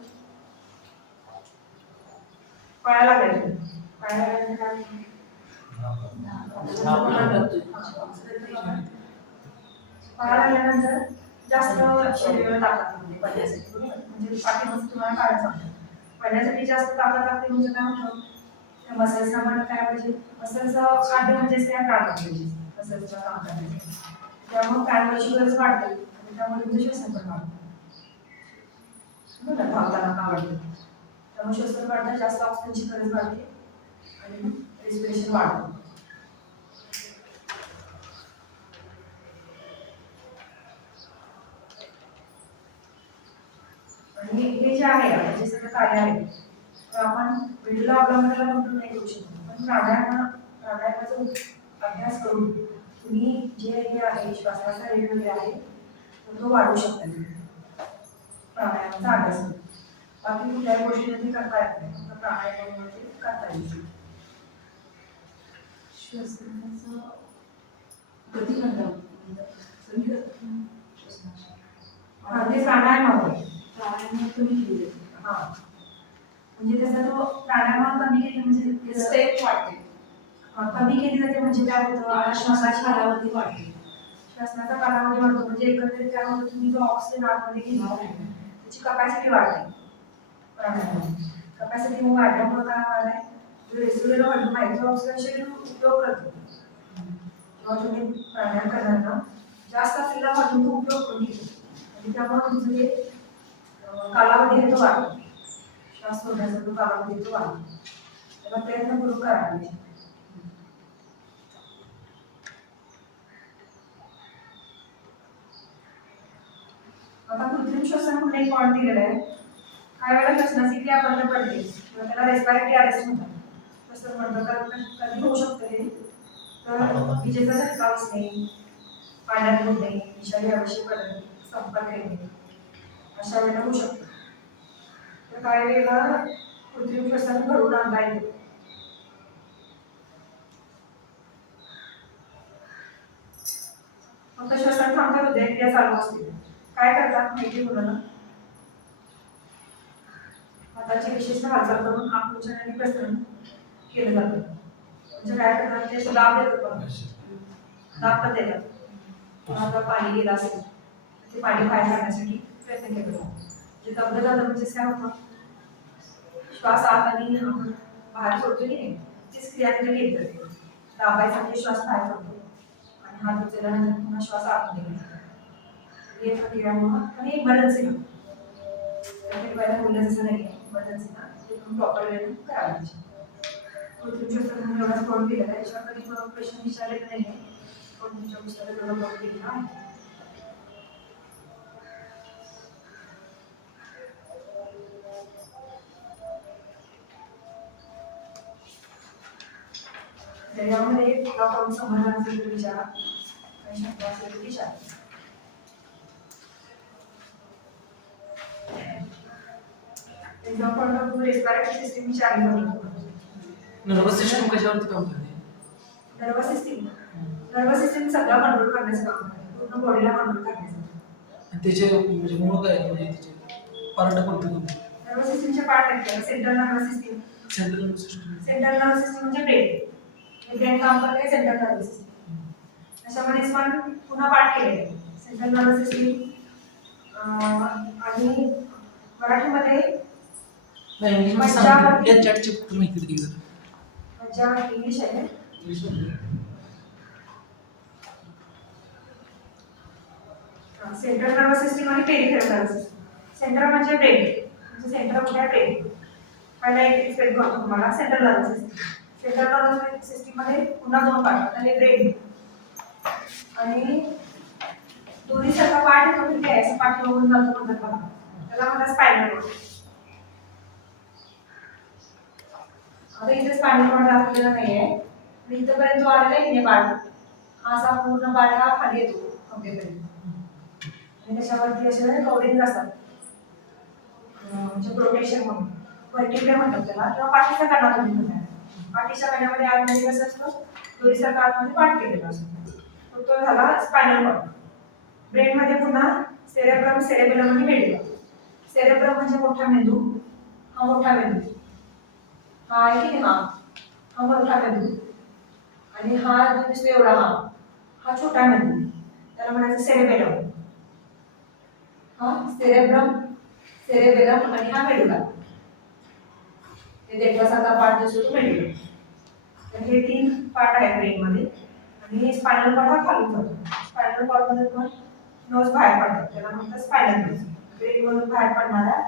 पळायला लागेल. पळायला लागेल काय पाय लागल्यानंतर जास्त शरीराला ताकद लागते पडण्यासाठी बरोबर म्हणजे पाठीमागचं तुम्हाला काढायचं होतं पडण्यासाठी जास्त ताकद लागते म्हणजे काय होतं त्या मसल्सना पण काय पाहिजे मसल्सचं खाद्य म्हणजे त्या काढलं पाहिजे मसल्सचं काम करण्यासाठी त्यामुळे फॅटची गरज वाढते आणि त्यामुळे तुमचं श्वसन पण वाढतं बघा धावताना का वाढतं त्यामुळे श्वसन वाढतं जास्त ऑक्सिजनची गरज वाढते आणि रेस्पिरेशन वाढतं आणि हे जे आहे जे सगळं कार्य आहे तर आपण व्हिडिओला अवलंबनाला कंट्रोल नाही करू शकतो पण प्राणायामाचा अभ्यास करून तुम्ही जे हे आहे श्वासाचा रेट वगैरे आहे तर तो वाढवू शकता प्राणायामाचा अभ्यास करून बाकी कुठल्याही गोष्टी तुम्ही करता येत नाही फक्त प्राणायामामध्ये करता येईल श्वसनाचं कधी करता तुम्ही करता हा ते प्राणायामामुळे प्राणायाम तुम्ही केले हा म्हणजे त्याचा तो प्राणायाम कमी केली म्हणजे स्टेप वाढते कमी केली जाते म्हणजे काय होतं श्वासाची कालावधी वाढते श्वसनाचा कालावधी वाढतो म्हणजे एकंदरीत काय होतं तुम्ही जो ऑक्सिजन आतमध्ये घेणार आहे त्याची कपॅसिटी वाढते प्राणायामामध्ये कपॅसिटी वाढल्यामुळे काय वाढलाय जो रेस्पिरेटर वाढून आहे जो ऑक्सिजन शरीर उपयोग करतो जेव्हा तुम्ही प्राणायाम करणार ना जास्त असलेला वाढून तो उपयोग करून घेतो आणि त्यामुळे तुमचं जे कालावधी आहे तो वाढतो श्वास सोडण्याचा जो कालावधी तो वाढतो त्याला प्रयत्न करून करायला आता कृत्रिम श्वसन म्हणून एक पॉईंट दिलेला आहे काही वेळेला श्वसनाची क्रिया बंद पडते किंवा त्याला रेस्पिरेटरी अरेस्ट म्हणतात तसं म्हणतात तर कधी होऊ शकतं हे तर विजेचा झटका बसणे पाण्यात बुडणे विषारी हवेशी पडणे संपर्क येणे अशा वेळेला होऊ शकतं तर काही वेळेला कृत्रिम श्वसन घडवून आणता येते फक्त श्वसन थांबतात हृदय क्रिया चालू असते काय करतात माहिती मुलांना हाताची विशिष्ट हालचाल करून आकुंचन आणि प्रसरण केलं जातं म्हणजे काय करतात ते दाब देतात दाब पण देतात हातात पाणी गेलं असेल ते पाणी बाहेर काढण्यासाठी प्रयत्न केला जातो म्हणजे दबलं जातं म्हणजे काय होतं श्वास आत आणि बाहेर सोडतो की नाही तीच क्रिया तिथे केली जाते दाबायसाठी श्वास बाहेर पडतो आणि हात उचलल्यानंतर पुन्हा श्वास आतमध्ये घेतो हे प्रक्रियामुळं आणि इमर्जन्सी पहिला बोललं जसं नाही इमर्जन्सीला ते तुम्ही प्रॉपर वेळेने करायला पाहिजे कृत्रिम श्वसन म्हणून एवढाच करून दिलेला आहे याच्यावर कधी प्रश्न विचारलेला नाही आहे पण तुमच्या पुस्तकात एवढं करून दिलेलं आहे त्याच्यामध्ये तुला कोण समजलं असेल तर विचारा काही शंका असेल तर विचारा एक्झाम्पल रेस्पिरेटरी सिस्टीम विचारली जाते नर्वस सिस्टम कशावरती काम करते नर्वस सिस्टीम सगळं कंट्रोल करण्याचं काम करते पूर्ण बॉडीला कंट्रोल करण्याचं आणि त्याचे म्हणजे मूळ काय म्हणजे त्याचे पार्ट कोणते नर्वस सिस्टीमचे पार्ट आहेत central nervous system central nervous system म्हणजे ब्रेन काम करते सेंट्रल नर्वस सिस्टीम त्याच्यामध्येच पण पुन्हा पार्ट केले सेंट्रल नर्वस सिस्टीम आणि मराठीमध्ये या चॅटची माहिती दिली मज्जा इंग्लिश आहे सेंट्रल नर्वस सिस्टीम आणि पेरिफेरल नर्वस सिस्टीम सेंट्रल म्हणजे ब्रेन म्हणजे सेंटर कुठे आहे ब्रेन पहिला एक एक्सप्लेन करतो तुम्हाला central nervous system central nervous system मध्ये पुन्हा दोन पार्ट आणि ब्रेन आणि दोन्हीसारखा पार्ट आहे तो कुठे आहे असं पाठ होऊन जातो म्हणतात बघा त्याला म्हणतात स्पायनल कॉर्ड आता इथे स्पायनल कॉर्ड दाखवलेला नाही आहे आणि इथपर्यंत जो आलेला आहे की नाही पार्ट हा असा पूर्ण पार्ट हा खाली येतो कमरेपर्यंत आणि त्याच्यावरती असे कवरिंग असतात म्हणजे प्रोटेक्शन म्हणून व्हर्टिब्रा म्हणतात त्याला किंवा पाठीचा काना तुम्ही म्हणतात पाठीच्या कानामध्ये आतमध्ये कसं असतं दोरीसारखा आतमध्ये पाठ केलेला असतो तो झाला स्पायनल कॉर्ड ब्रेनमध्ये पुन्हा सेरेब्रम सेरेबेलम आणि मेडुला सेरेब्रम म्हणजे मोठा मेंदू हा मोठा मेंदू हा आहे की हा मोठा मेंदू आणि हा जो दिसतो एवढा हा छोटा मेंदू त्याला म्हणायचं सेरेबेलम. सेरेब्रम आणि हा मेडुला. हे देठवासाचा पार्ट जो असतो तो मेडुला. तर हे 3 पार्ट आहेत ब्रेनमध्ये आणि स्पायनल कॉर्ड हा खाली जातो. स्पायनल कॉर्ड मध्ये पण नर्व्स बाहेर पडतात, त्याला म्हणतात स्पायनल नर्व्स. ब्रेनमधून बाहेर पडणाऱ्या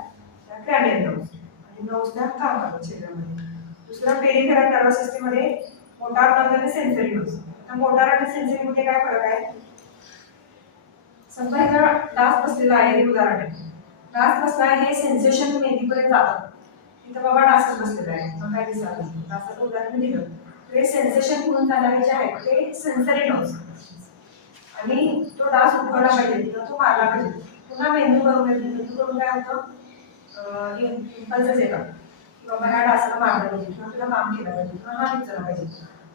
त्या क्रॅनियल नर्व्स आणि नर्व्स त्या काम करतात शरीरामध्ये. दुसरा पेरिफेरल नर्वस सिस्टममध्ये मोटार नर्व्स आणि सेन्सरी नर्व्स. आता मोटार आणि सेन्सरी मध्ये काय फरक आहे? समजा इथं डास बसलेला आहे, हे उदाहरण आहे. डास बसला आहे, हे सेन्सेशन मेंदूपर्यंत जातात. इथं बाबा डासच बसलेला आहे, मग काय दिसणार? डासाचं उदाहरण दिलं. हे सेन्सेशन म्हणून जाणारे जे आहेत ते सेन्सरी नर्व्स. आणि तो डास उठवला पाहिजे किंवा तो मारला पाहिजे. पुन्हा मेंदू करून येतो. मेंदू करून काय होतं? इम्पल्सेस येतात की बाबा ह्या डासाला मारलं पाहिजे किंवा तुला काम केलं पाहिजे किंवा हा विचारला पाहिजे.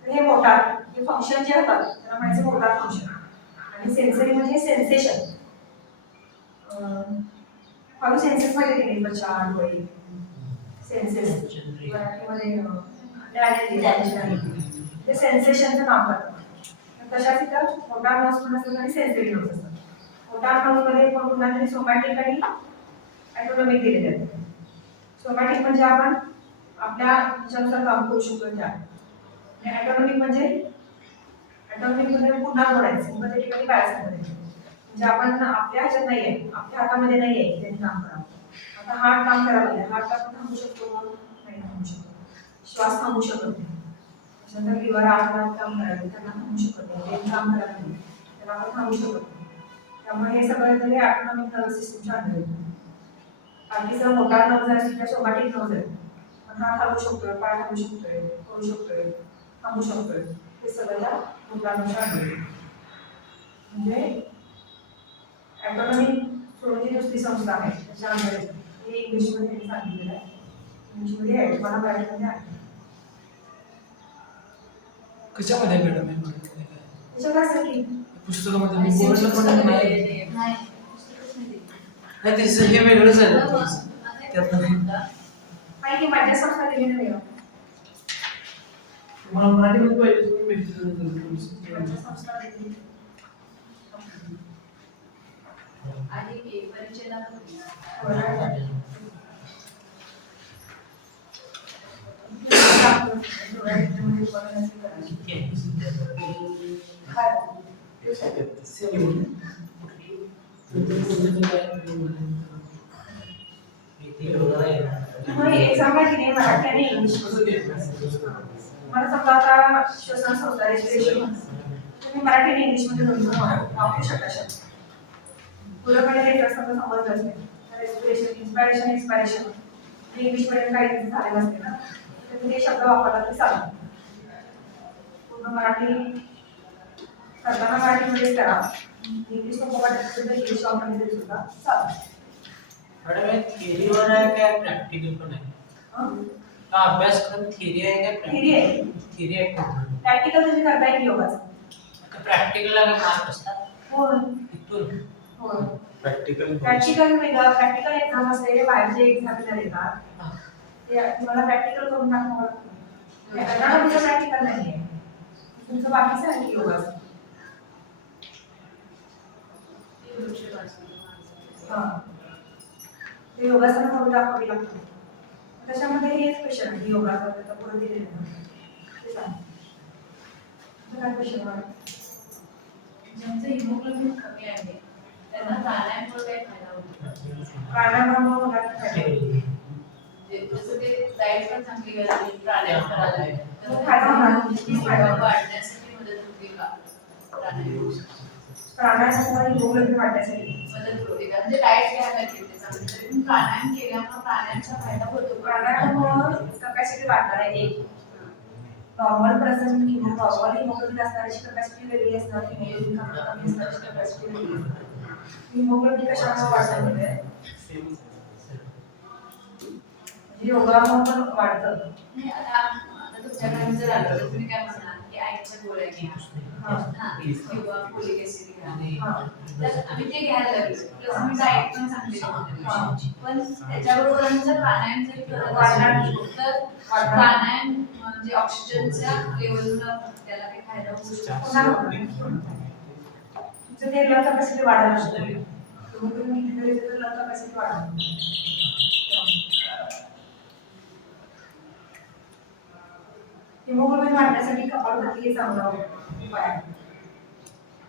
तर हे मोटार, हे फंक्शन जे होतात त्याला म्हणायचं मोटार फंक्शन. आणि सेन्सरी म्हणजे सेन्सेशन. हळू सेन्सेस मध्ये दिले त्वचा, डोळे, सेन्सेस मराठीमध्ये ते सेन्सेशनचं काम करतात. तशाच इथं मोटार नर्व्स पण असतात आणि सेन्सरी नर्व्स असतात. मोटार नर्व्समध्ये पण पुन्हा तरी सोमॅटिक आणि ॲटोनॉमिक दिलेले आहेत. सोमॅटिक म्हणजे आपण आपल्या ह्याच्यानुसार काम करू शकतो त्या. आणि ॲटोनॉमिक म्हणजे पुन्हा जोडायचं मग त्या ठिकाणी पॅरासिम्पॅथेटिक. म्हणजे आपण आपल्या ह्याच्यात नाही आहे, आपल्या हातामध्ये नाही आहे की त्यांनी काम करावं. आता हार्ट काम करायला पाहिजे, हार्ट आपण थांबू शकतो का? नाही थांबू शकतो. श्वास थांबू शकत नाही. त्याच्यानंतर लिव्हर आतमध्ये काम करायला त्यांना थांबू शकत नाही, ब्रेन काम करायला नाही त्याला आपण थांबू शकत नाही. त्यामुळे हे सगळं तरी ॲटोनॉमिक नर्वस सिस्टमच्या अंडर येतं. बाकीचं मोटार नर्व्स असतील त्या सोमॅटिक नर्व्स आहेत. पण हा थांबू शकतोय, पाय थांबू शकतोय, करू शकतोय, थांबू शकतोय, हे सगळं या मोटार नर्व्सच्या अंडर येतं. म्हणजे ॲटोनॉमिक सोडून जी दुसरी संस्था आहे त्याच्या अंडर येतं. हे इंग्लिशमध्ये सांगितलेलं आहे. इंग्लिशमध्ये आहे, तुम्हाला मराठीमध्ये आहे. कशामध्ये मॅडम हे त्याच्यावर असं की पुस्तकामध्ये मी बोललं पण नाही. नाही त्याचं हे वेगळंच आहे त्यातलं नाही. आहे की माझ्या संस्था दिलेलं वेगळं. तुम्हाला मराठीमध्ये पाहिजे तुम्ही भेटू. माझ्या संस्था दिलेली. आहे की परिचयला एक्झामला की नाही मराठी आणि इंग्लिश मला समजा आता श्वसन संस्था रेस्पिरेशन तुम्ही मराठी आणि इंग्लिशमध्ये दोन्ही वापरू शकता शब्द. पूर्णपणे ते समजा समजलं असेल रेस्पिरेशन, इन्स्पायरेशन, एक्सपायरेशन इंग्लिशमध्ये काही झालेलं असते ना तर तुम्ही हे शब्द वापरला तरी चालतात. पूर्ण मराठी करताना मराठीमध्येच करा. इंग्लिश नको वाटत सुद्धा इंग्लिश वापरली तरी सुद्धा चालतं. मॅडम हे थिअरीवर आहे काय प्रॅक्टिकल पण आहे? का अभ्यासक्रम थिअरी आहे का थिअरी आहे? थिअरी आहे का प्रॅक्टिकल तुम्ही करताय की योगाचं? प्रॅक्टिकलला काय मार्क असतात? होय इथून होय. प्रॅक्टिकल वेगळं प्रॅक्टिकल एक्झाम असते, बाहेरचे एक्झामिनर येतात ते तुम्हाला प्रॅक्टिकल करून दाखवावं लागतं. तुमचं प्रॅक्टिकल नाही आहे, तुमचं बाकीचं आहे की योगाचं. हां ते योगासनं करून दाखवावी लागतं. त्याच्यामध्ये हेच क्वेश्चन आहे योगाचं त्याचा पुढे दिलेलं आहे ते सांग. काय क्वेश्चन आहे? ज्यांचं हिमोग्लोबिन कमी आहे त्यांना प्राणायाममुळे काय फायदा होतो? प्राणायामामुळे मला काय फायदा होतो? जसं ते डाएट पण चांगली करावी, प्राणायाम करायला तो फायदा होणार नाही. वाढण्यासाठी मदत होते का प्राणायामामुळे हिमोग्लोबिन वाढण्यासाठी मदत होते का? म्हणजे डाएट घ्यायला लागेल त्याच्यामध्ये तरी पण प्राणायाम केल्यामुळे प्राणायामचा फायदा होतो. प्राणायामामुळे कपॅसिटी वाढणार आहे. एक नॉर्मल पर्सन नॉर्मल हिमोग्लोबिन असणाऱ्याची कपॅसिटी वेगळी असणार, हिमोग्लोबिन कमी असणाऱ्याची कपॅसिटी वेगळी असणार. हिमोग्लोबिन कशामुळे वाढतं म्हणजे योगामुळे पण वाढतं. नाही आता तुमच्याकडे जर आलं तर तुम्ही काय म्हणाल की आईच्या गोळ्या घ्या किंवा फोलिक ऍसिड घ्या, तर आम्ही ते घ्यायला लागलो प्लस आम्ही डाएट पण चांगली ठेवतो. पण त्याच्याबरोबर आम्ही जर प्राणायाम जरी करत असलो तर प्राणायाम म्हणजे ऑक्सिजनच्या लेवलला त्याला काही फायदा होऊ शकतो. तुमचं ते लंग कॅपॅसिटी वाढायला लागते. तुम्ही किती तरी तर लंग कॅपॅसिटी वाढवते. हिमोग्लोबिन वाढण्यासाठी कपालभाती हे चांगला उपाय आहे.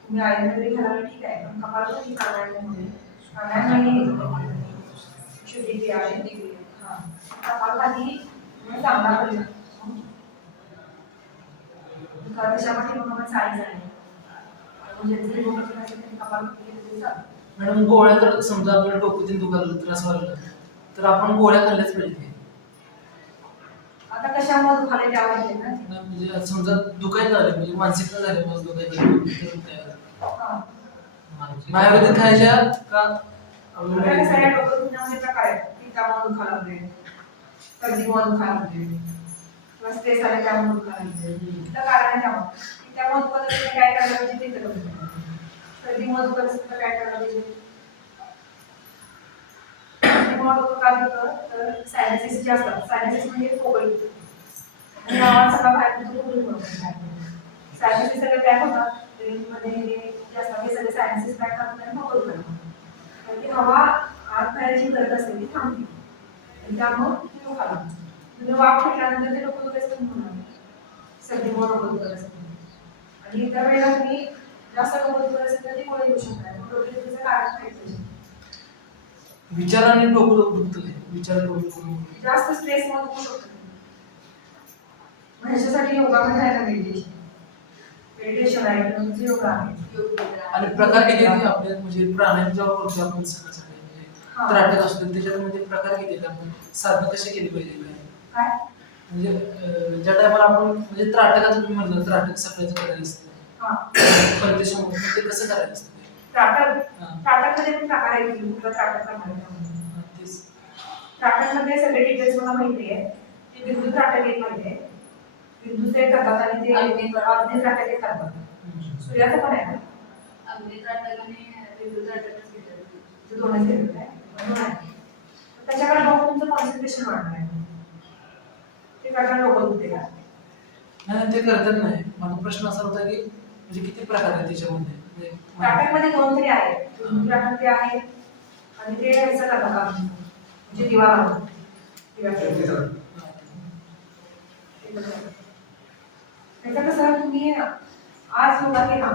तुम्ही आयुर्वेद जरी घालावे ठीक आहे, पण कपालभाती प्राणायाममुळे शुद्धी क्रिया आहे. हा, कपालभाती चांगला परिणाम. त्याच्यामध्ये मग साईज आहे. म्हणजे हिमोग्लोबिन असेल तर कपालभाती घेतली जाते. मॅडम गोळ्या जर समजा आपल्याला डोकं दुखायला त्रास व्हायला तर आपण गोळ्या खाल्ल्याच पाहिजे. आता कशामुळे दुखायला द्यावं लागेल ना? म्हणजे समजा दुखायला झाले म्हणजे मानसिकता झाली मग दुखायला आयुर्वेदिक खायच्या का आता कसं आहे, डोकं दुखण्याचे प्रकार आहेत की त्यामुळे दुखायला लागते, सर्दीमुळे दुखायला लागते, किंवा स्ट्रेस आले त्यामुळे दुखायला लागते. तर कारण त्यामुळे त्यामुळे दुखत असेल तर काय करायला पाहिजे ते करून. सर्दीमुळे दुखत असेल तर काय करायला पाहिजे? सर्दीमुळे डोकं काय होतं तर सायनसिस जे असतात, सायनसिस म्हणजे खोकली आणि आवाज सगळा बाहेर पडतो, खोकली म्हणून सायनसिस सगळे पॅक होतात. मध्ये जे असतात ते सगळे सायनसिस पॅक करतात आणि खोकली करतात. तर ती हवा आत बाहेरची करत असते ती थांबते आणि त्यामुळे ती दुखायला लागते. तुम्ही वाफ घेतल्यानंतर ते डोकं दुखायचं कमी होणार. सर्दीमुळे डोकं दुखत असेल आणि इतर वेळेला तुम्ही जास्त डोकं दुखत असेल तर ती गोळी घेऊ शकता. डोकेदुखीचं कारण काय पाहिजे? विचाराने डोकं दुखतं विचार करून जास्त स्ट्रेस मध्ये होऊ शकतो. ह्याच्यासाठी योगामध्ये आहे ना मेडिटेशन. मेडिटेशन आहे, तुमचं योगा आहे. आणि प्रकार किती आहेत आपल्या म्हणजे प्राणायाम जेव्हा करतो आपण सगळ्यासाठी म्हणजे त्राटक असतो त्याच्यामध्ये प्रकार किती आहेत आपण साधना कशी केली पाहिजे काय म्हणजे ज्या टायमाला आपण म्हणजे त्राटकाचं तुम्ही म्हणलं त्राटक सकाळचं करायचं असतं पण त्याच्यामध्ये ते कसं करायचं असतं त्राटकमध्ये पण प्रकार आहे की कुठला त्राटक करणार तेच त्राटकमध्ये सगळे डिटेल्स मला माहिती आहे. ते बिंदू त्राटक एक माहिती आहे. बिंदू ते करतात आणि ते अग्नी त्राटक एक करतात. सूर्याचं पण आहे ना? अग्नी त्राटक आणि बिंदू त्राटकच घेतात. ते दोनच घेतात काय? दोन आहे. त्याच्याकडे बघून तुमचं कॉन्सन्ट्रेशन वाढणार आहे. ते करताना डोकं दुखते का? नाही ते करतात नाही. माझा प्रश्न असा होता की म्हणजे किती प्रकार आहेत त्याच्यामध्ये त्राटकमध्ये दोन तरी आहेत. बिंदू त्राटक ते आहे आणि ते ह्याचं करतात का म्हणजे दिवा लावतात. त्याचं कसं तुम्ही आज योगा केला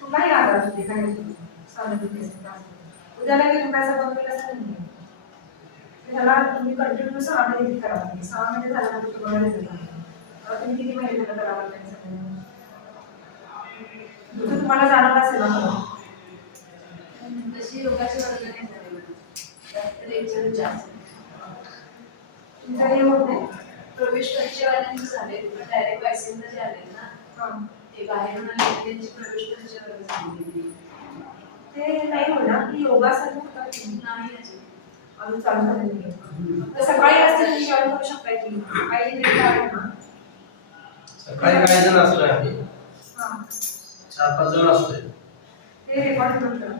कुठलाही आजार असू दे काही उद्याला मी दुखायचा बंद केला असं नाही. त्याला तुम्ही कंटिन्यू 6 महिने करावं लागेल. 6 महिने झाल्यानंतर तुम्हाला रिझल्ट लागेल. तुम्ही किती महिने त्याला करावं लागेल सगळं तुम्हाला जाणवलं असेल ना. तशी योगाची वर्ग नाही झाली लेक्चर जास्त तुमचं हे होत नाही. प्रवेश परीक्षेवाल्यांचे झाले डायरेक्ट वायसीला जे आले ना ते बाहेरून आले त्यांची प्रवेश परीक्षा वर्ग झाली. ते नाही होणार की योगासाठी नाही अजून चालू झालेलं नाही. सकाळी असते तुम्ही जॉईन करू शकता की काही तरी आहे ना. सकाळी काही जण असतोय आम्ही हां 4-5 जण असतोय. ते रेकॉर्ड करतात.